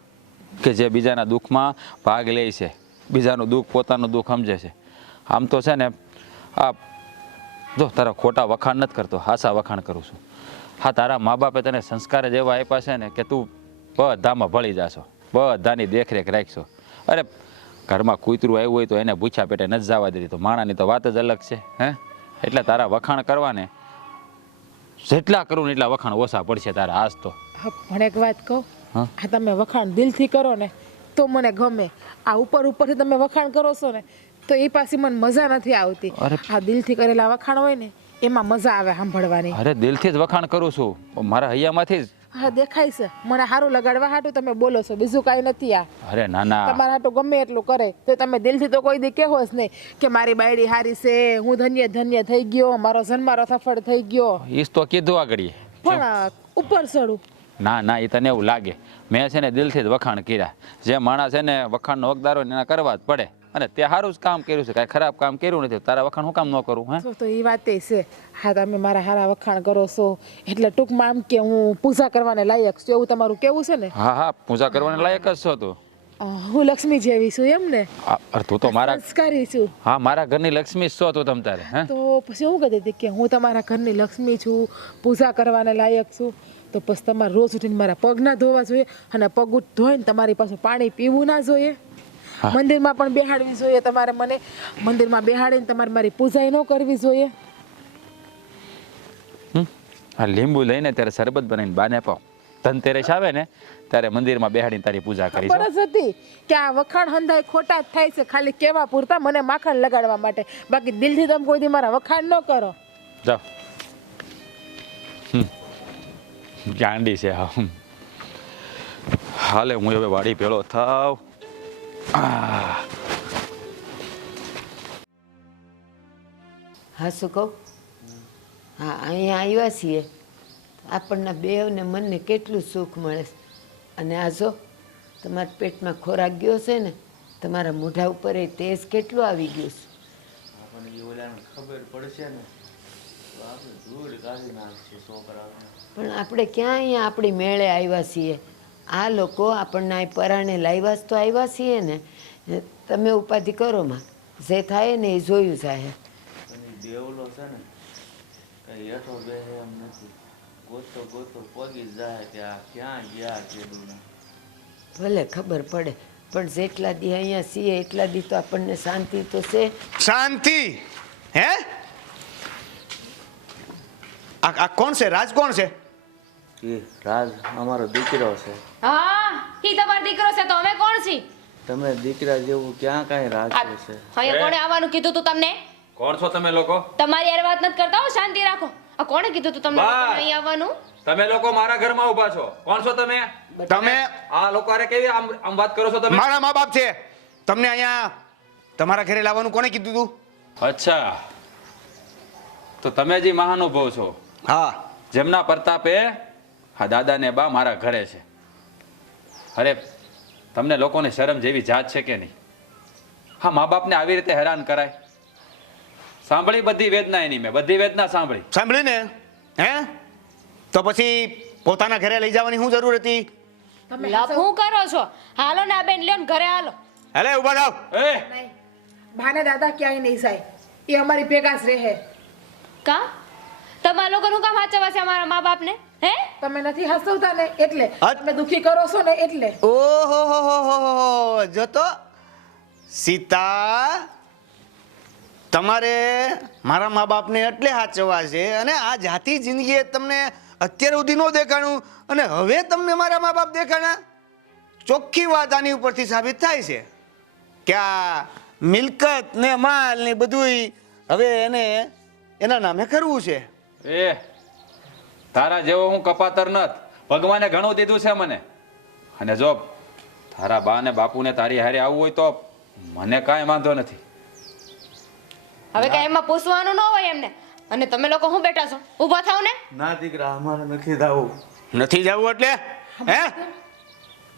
કે જે બીજાના દુઃખમાં ભાગ લે છે, બીજાનું દુઃખ પોતાનું દુઃખ સમજે છે. આમ તો છે ને આ જો તારા ખોટા વખાણ નથી કરતો, હાસા વખાણ કરું છું. હા તારા મા બાપે તને સંસ્કાર જ એવા આપ્યા છે ને કે તું બધામાં ભળી જાશો, બધાની દેખરેખ રાખશો. અરે ઘરમાં કૂતરું આવ્યું હોય તો એને ભૂખ્યા પેટે નથી જવા દેતી, તો માણાની તો વાત જ અલગ છે. હે એટલે તારા વખાણ કરવાને જેટલા કરું ને એટલા વખાણ ઓછા પડશે તારા. આજ તો પણ એક વાત કહું, હા આ તમે વખાણ દિલથી કરો ને તો મને ગમે. આ ઉપરથી તમે વખાણ કરો છો ને તો એ પાછી મને મજા નથી આવતી. અરે. આ દિલથી કરેલા વખાણ હોય ને એમાં મજા આવે સાંભળવાની. અરે દિલથી જ વખાણ કરું છું, મારા હૈયામાંથી જ. હા દેખાય છે મને સારું લગાડવા હાટું તમે બોલો છો, બીજું કાંઈ નથી. આ અરે ના ના, તમારા હાટું ગમે એટલું કરે તો તમે દિલથી તો કોઈ દી કહેવો જ નહીં કે મારી બાયડી હારી છે, હું ધન્ય ધન્ય થઈ ગયો, મારો જન્મારો સફળ થઈ ગયો. ઈજ તો કીધું આગળ. પણ ઉપર ચડું. ના ના, એ તને એવું લાગે. મેં છે ને દિલથી જ વખાણ કર્યા. જે માણસ છે ને વખાણનો હકદાર હોય ને એના કરવા જ પડે. અને તે સારું જ કામ કર્યું છે, કાંઈ ખરાબ કામ કર્યું નથી. તારા વખાણ હું કામ ન કરું? હે તો એ વાત છે. હા તમે મારા હારા વખાણ કરો છો એટલે ટૂંકમાં આમ કે હું પૂજા કરવાને લાયક છું એવું તમારું કેવું છે ને? હા હા, પૂજા કરવાને લાયક જ છો તું. હું લક્ષ્મી જેવી છું એમ ને? અરે તું તો મારા, સંસ્કારી છું. હા મારા ઘરની લક્ષ્મી જ છો તું તમ તારે. હે તો પછી હું કહેતી હતી કે હું તમારા ઘરની લક્ષ્મી છું, પૂજા કરવાને લાયક છું, તો પછી તમારે રોજ ઉઠીને મારા પગ ના ધોવા જોઈએ અને પગ ધોઈને તમારી પાસે પાણી પીવું ના જોઈએ. મંદિરમાં પણ બેહાડવી જોઈએ તમારે મને. મંદિરમાં બેહાડીને તમારે મારી પૂજા ન કરવી જોઈએ. આ લીંબુ લઈને ત્યારે શરબત બનાવીને બાને પાવ. ધનતેરસ આવે ને ત્યારે મંદિરમાં બેહાડીને તારી પૂજા કરી. ખબર જ હતી કે આ વખાણ હંધાય ખોટા જ થાય છે, ખાલી કેવા પૂરતા મને માખણ લગાડવા માટે. બાકી દિલથી તમે કોઈ દી મારા વખાણ ન કરો. જાઓ. ગાંડી છે હા. હાલે હું હવે વાડી ભેળો થાવ. હા શું કહું? હા અહીંયા આવ્યા છીએ આપણને બેવને મનને કેટલું સુખ મળે છે. અને આ જો તમારા પેટમાં ખોરાક ગયો છે ને, તમારા મોઢા ઉપર એ તેજ કેટલું આવી ગયું છે. આપણને એ ઓલાને ખબર પડશે ને તો આપણે ધૂળ કાઢી નાખશે છોકરાઓને. પણ આપણે ક્યાં અહીંયા આપણી મેળે આવ્યા છીએ? આ લોકો આપણને અહીં પરાણે લાવ્યા જ તો આવ્યા છીએ ને. તમે ઉપાધિ કરો માં, જે થાય ને એ જોયું જાય. અને ઈ બેવલો છે ને કઈ હેઠો બેસે એમ નથી. ગોતો ગોતો પગી જ જાય કે આ ક્યાં ગયા કેદુને. ભલે ખબર પડે પણ જેટલા દી અહીંયા છીએ એટલા દી તો આપણને શાંતિ તો છે. શાંતિ? હે આ કોણ છે? રાજ કોણ છે? એ રાજ અમારો દીકરો છે. હા ઈ તમારો દીકરો છે તો અમે કોણ છીએ? તમે દીકરા જેવું ક્યાં કાંઈ રાખ્યું છે? અહીંયા કોણે આવવાનું કીધું તું તમને? કોણ છો તમે લોકો? તમારી યાર વાત નથી કરતા હો, શાંતિ રાખો. આ કોણે કીધું તું તમને અહીં આવવાનું? તમે લોકો મારા ઘરમાં ઊભા છો. કોણ છો તમે? તમે આ લોકો અરે કેવી આમ વાત કરો છો તમે? મારા મા બાપ છે. તમને અહીંયા તમારા ઘરે લાવવાનું કોને કીધું તું? અચ્છા, તો તમે જે મહાનુભાવ છો, હા, જેમના પ્રતાપે આ દાદા ને બા મારા ઘરે છે. અરે તમને લોકોને શરમ જેવી જાત છે કે નહીં? હા, મા બાપને આવી રીતે હેરાન કરાય? સાંભળી બધી વેદના એની, મેં બધી વેદના સાંભળી. સાંભળી ને? હે તો પછી પોતાના ઘરે લઈ જવાની શું જરૂર હતી? તમે લફું કરો છો. હાલો ને આ બેન લ્યો ને ઘરે હાલો. હેલે ઉભા થાવ. એ ભાને દાદા ક્યાંય નહીં જાય, એ અમારી ભેગા જ રહે. કા તમારા લોકોનું કામ હાચવા છે અમારા મા બાપને? હે તમે નથી હસવતા ને એટલે, હા. તમે દુખી કરો છો ને એટલે. ઓહો હો હો, જો તો સીતા, તમારે મારા મા બાપને એટલે સાચવવા છે અને આ જાતિ જિંદગીએ તમને અત્યાર સુધી ન દેખાણું અને હવે તમને મારા મા બાપ દેખાણા. ચોખ્ખી વાત આની ઉપરથી સાબિત થાય છે કે આ મિલકત ને માલ ને બધુંય હવે એને એના નામે કરવું છે. એ તારા જેવો હું કપાતર નથ. ભગવાને ઘણું દીધું છે મને. અને જો તારા બા ને બાપુને તારી હારે આવવું હોય તો મને કાંઈ વાંધો નથી. હવે કઈ એમાં પૂછવાનું ન હોય એમને. અને તમે લોકો શું બેઠા છો? ઊભા થાવ ને. ના દીકરા, અમારે નથી જવું. નથી જવું એટલે? હે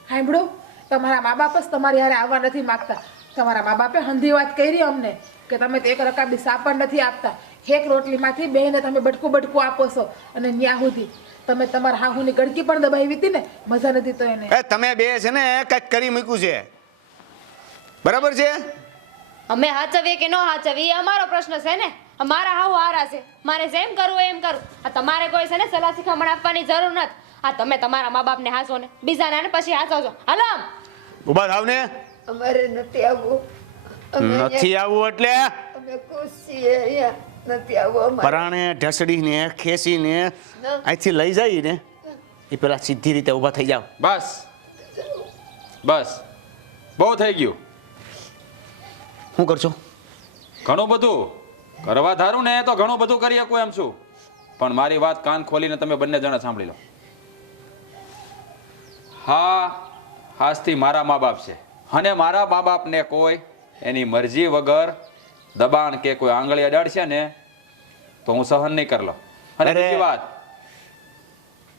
સાંભળો, તમારા મા બાપ જ તમારી હારે આવવા નથી માંગતા. તમારા મા બાપે હંધી વાત કરી અમને કે તમે તો એક રકાબી સાપણ નથી આપતા. એક રોટલીમાંથી બેને તમે બટકું બટકું આપો છો અને ન્યા સુધી તમે તમારા હાહુની ગડકી પણ દબાવી હતી ને, મજા નથી તો એને. એ તમે બે છે ને કંઈક કરી મૂક્યું છે, બરાબર છે? અમે હાચવીએ કે ન હાચવીએ એ અમારો પ્રશ્ન છે ને. અમારા હાવ હારા છે, મારે જેમ કરવું એમ કરું. આ તમારે કોઈ છે ને સલાહ શિખામણ આપવાની જરૂર નથી. આ તમે તમારા મા બાપને હાચો ને બીજાના ને પછી હાચવજો. હાલો આમ. ઉભા થાવ ને. અમારે નથી આવવું. નથી આવવું એટલે? અમે ખુશ છીએ અહીંયા. નથી આવવું અમારે. પરાણે ઢસડીને ખેંચીને અહીંથી લઈ જઈને એ પેલા સીધી રીતે ઊભા થઈ જાવ. બસ બસ, બહુ થઈ ગયું. શું કરશો? ઘણું બધું કરવા ધારું ને તો ઘણું બધું કરી શકું એમ છું, પણ મારી વાત કાન ખોલીને તમે બંને જણા સાંભળી લો. હા, આજથી મારા મા બાપ છે, અને મારા મા બાપને કોઈ એની મરજી વગર દબાણ કે કોઈ આંગળી અડાડશે ને તો હું સહન નહીં કરી લઉં. અને અરે. બીજી વાત,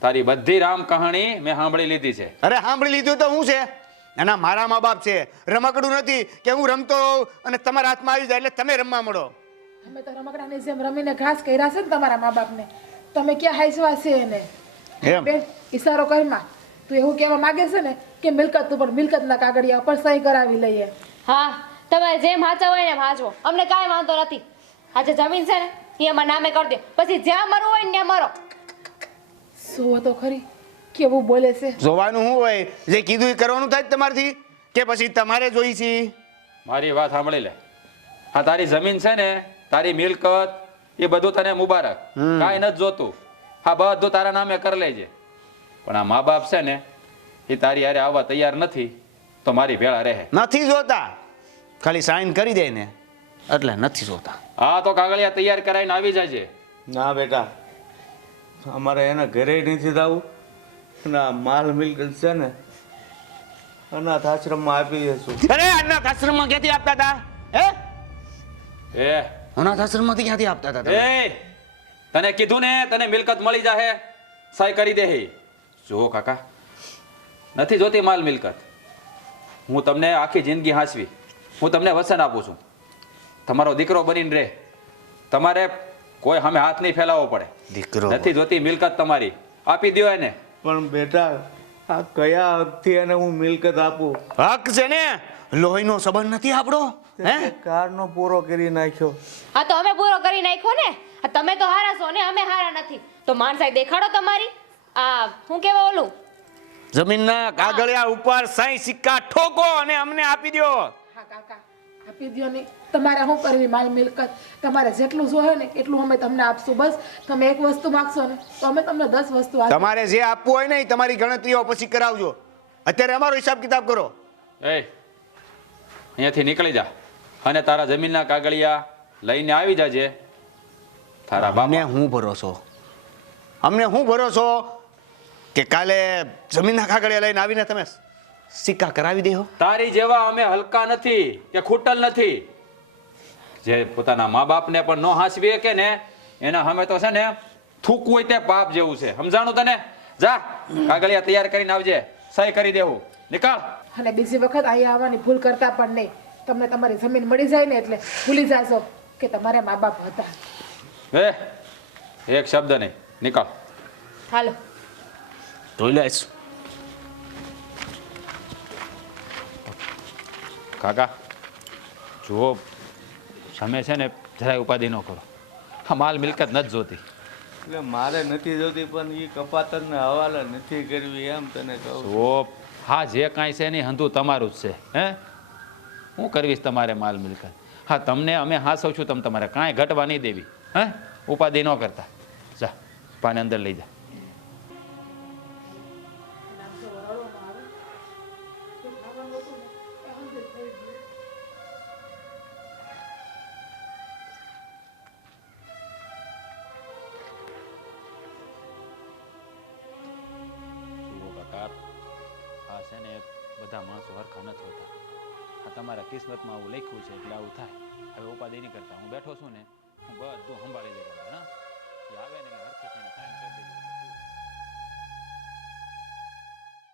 તારી બધી રામ કહાણી મેં સાંભળી લીધી છે. અરે સાંભળી લીધું તો હું છે? ના, મારા મા બાપ છે, રમકડું નથી કે હું રમતો હોઉં અને તમારા હાથમાં આવી જાય એટલે તમે રમવા મળો. અમે તો રમકડાની જેમ રમીને ઘાસ કર્યા છે ને તમારા મા બાપને. તમે ક્યાં હાઈસવા છે એને? એમ? બેન, ઈશારો કરમાં તું એવું કહેવા માંગે છે ને કે મિલકત ઉપર મિલકતના કાગળિયા ઉપર સહી કરાવી લઈએ. હા, તમે જેમ હાચા હોય ને એમ હાચવો, અમને કાંઈ વાંધો નથી. આ જે જમીન છે ને એ અમારા નામે કરી દો, પછી જ્યાં મરવું હોય ને ત્યાં મરો. સુવો તો ખરી, કેવું બોલે છે. જોવાનું શું હોય? જે કીધું એ કરવાનું થાય જ તમારથી, કે પછી તમારે જોઈ છે? મારી વાત સાંભળી લે. આ તારી જમીન છે ને, તારી મિલકત, એ બધું તને મુબારક, કાંઈ નથી જોતું. હા, બધું તારા નામે કરી લેજે. પણ આ મા બાપ છે ને, એ તારી હારે આવવા તૈયાર નથી, તો મારી ભેળા રહે. નથી જોતા, ખાલી સાઈન કરી દે ને એટલે નથી જોતા. હા, તો કાગળિયા તૈયાર કરાવીને આવી જાય. ના બેટા, અમારે એના ઘરે નથી જવું, અને આ માલ મિલકત છે ને અનાથ આશ્રમમાં આપી દઈશું. અરે અનાથ આશ્રમમાં ક્યાંથી આપતા હતા? હે, એ અનાથ આશ્રમમાંથી ક્યાંથી આપતા હતા તમે? એ તને કીધું ને, તને મિલકત મળી જાહે, સહી કરી દે. જો કાકા, નથી જોતી માલ મિલકત. હું તમને આખી જિંદગી હાંસવી, હું તમને વચન આપું છું, તમારો દીકરો બનીને રહે. તમારે કોઈ સામે હાથ નહીં ફેલાવવો પડે. દીકરો નથી જોતી મિલકત તમારી, આપી દો એને. પણ બેટા, આ કયા હકથી એને હું મિલકત આપું? હક છે ને, લોહીનો સંબંધ નથી આપણો. હે, કારનો પૂરો કરી નાખ્યો. હા, તો અમે પૂરો કરી નાખ્યો ને. આ તમે તો હારા છો ને અમે હારા નથી, તો માણસાઈ દેખાડો તમારી. આ શું કહેવાય ઓલું, જમીનના કાગળિયા ઉપર સહી સિક્કા ઠોકો અને અમને આપી દો. હા કાકા, આપી દ્યો ને. તમારે શું કરવી માલ મિલકત? તમારે જેટલું જોઈએ ને એટલું અમે તમને આપશું. બસ તમે એક વસ્તુ માગશો ને તો અમે તમને 10 વસ્તુ આપીશું. તમારે જે આપવું હોય ને એ તમારી ગણતરીઓ પછી કરાવજો. અત્યારે અમારો હિસાબ કિતાબ કરો. એ અહીંયાથી નીકળી જા, અને તારા જમીનના કાગળિયા લઈને આવી જાજે. તારા અમને બાપા હું ભરોસો? અમને હું ભરોસો કે કાલે જમીનના કાગળિયા લઈને આવીને તમે સિક્કા કરાવી દેહો? તારી જેવા અમે હલકા નથી કે ખૂટલ નથી. જે પોતાના મા બાપને પણ ન હાંસવી કે ને, એના સામે તો છે ને થૂકવું હોય તે પાપ જેવું છે. સમજાણું તને? જા, કાગળિયા તૈયાર કરીને આવજે, સહી કરી દેવું. નીકળ. અને બીજી વખત અહીંયા આવવાની ભૂલ કરતા પણ નહીં. તમને તમારી જમીન મળી જાય ને એટલે ભૂલી જાશો કે તમારે મા બાપ હતા. એક શબ્દ નહીં. નીકળ. હાલો. જોઈ લઈશ. કાકા જુઓ, તમે છે ને જરાય ઉપાધિ ન કરો. આ માલ મિલકત નથી જોતી. એટલે મારે નથી જોતી, પણ એ કપાતરને હવાલે નથી કરવી, એમ તને કહું. જુઓ, હા જે કાંઈ છે ને હંધું તમારું જ છે. હે, હું કરવીશ તમારે માલ મિલકત? હા, તમને અમે હાંસવ છું, તમે તમારે કાંઈ ઘટવા નહીં દેવી. હે, ઉપાધિ ન કરતા. જા, પાને અંદર લઈ જા. જુઓ કાકા, આ છે ને બધા માણસો હરખા નથી હોતા. આ તમારા કિસ્મતમાં આવું લખ્યું છે એટલે આવું થાય. હવે ઉપાધિ નહીં કરતા. હું બેઠો છું ને, હું બધું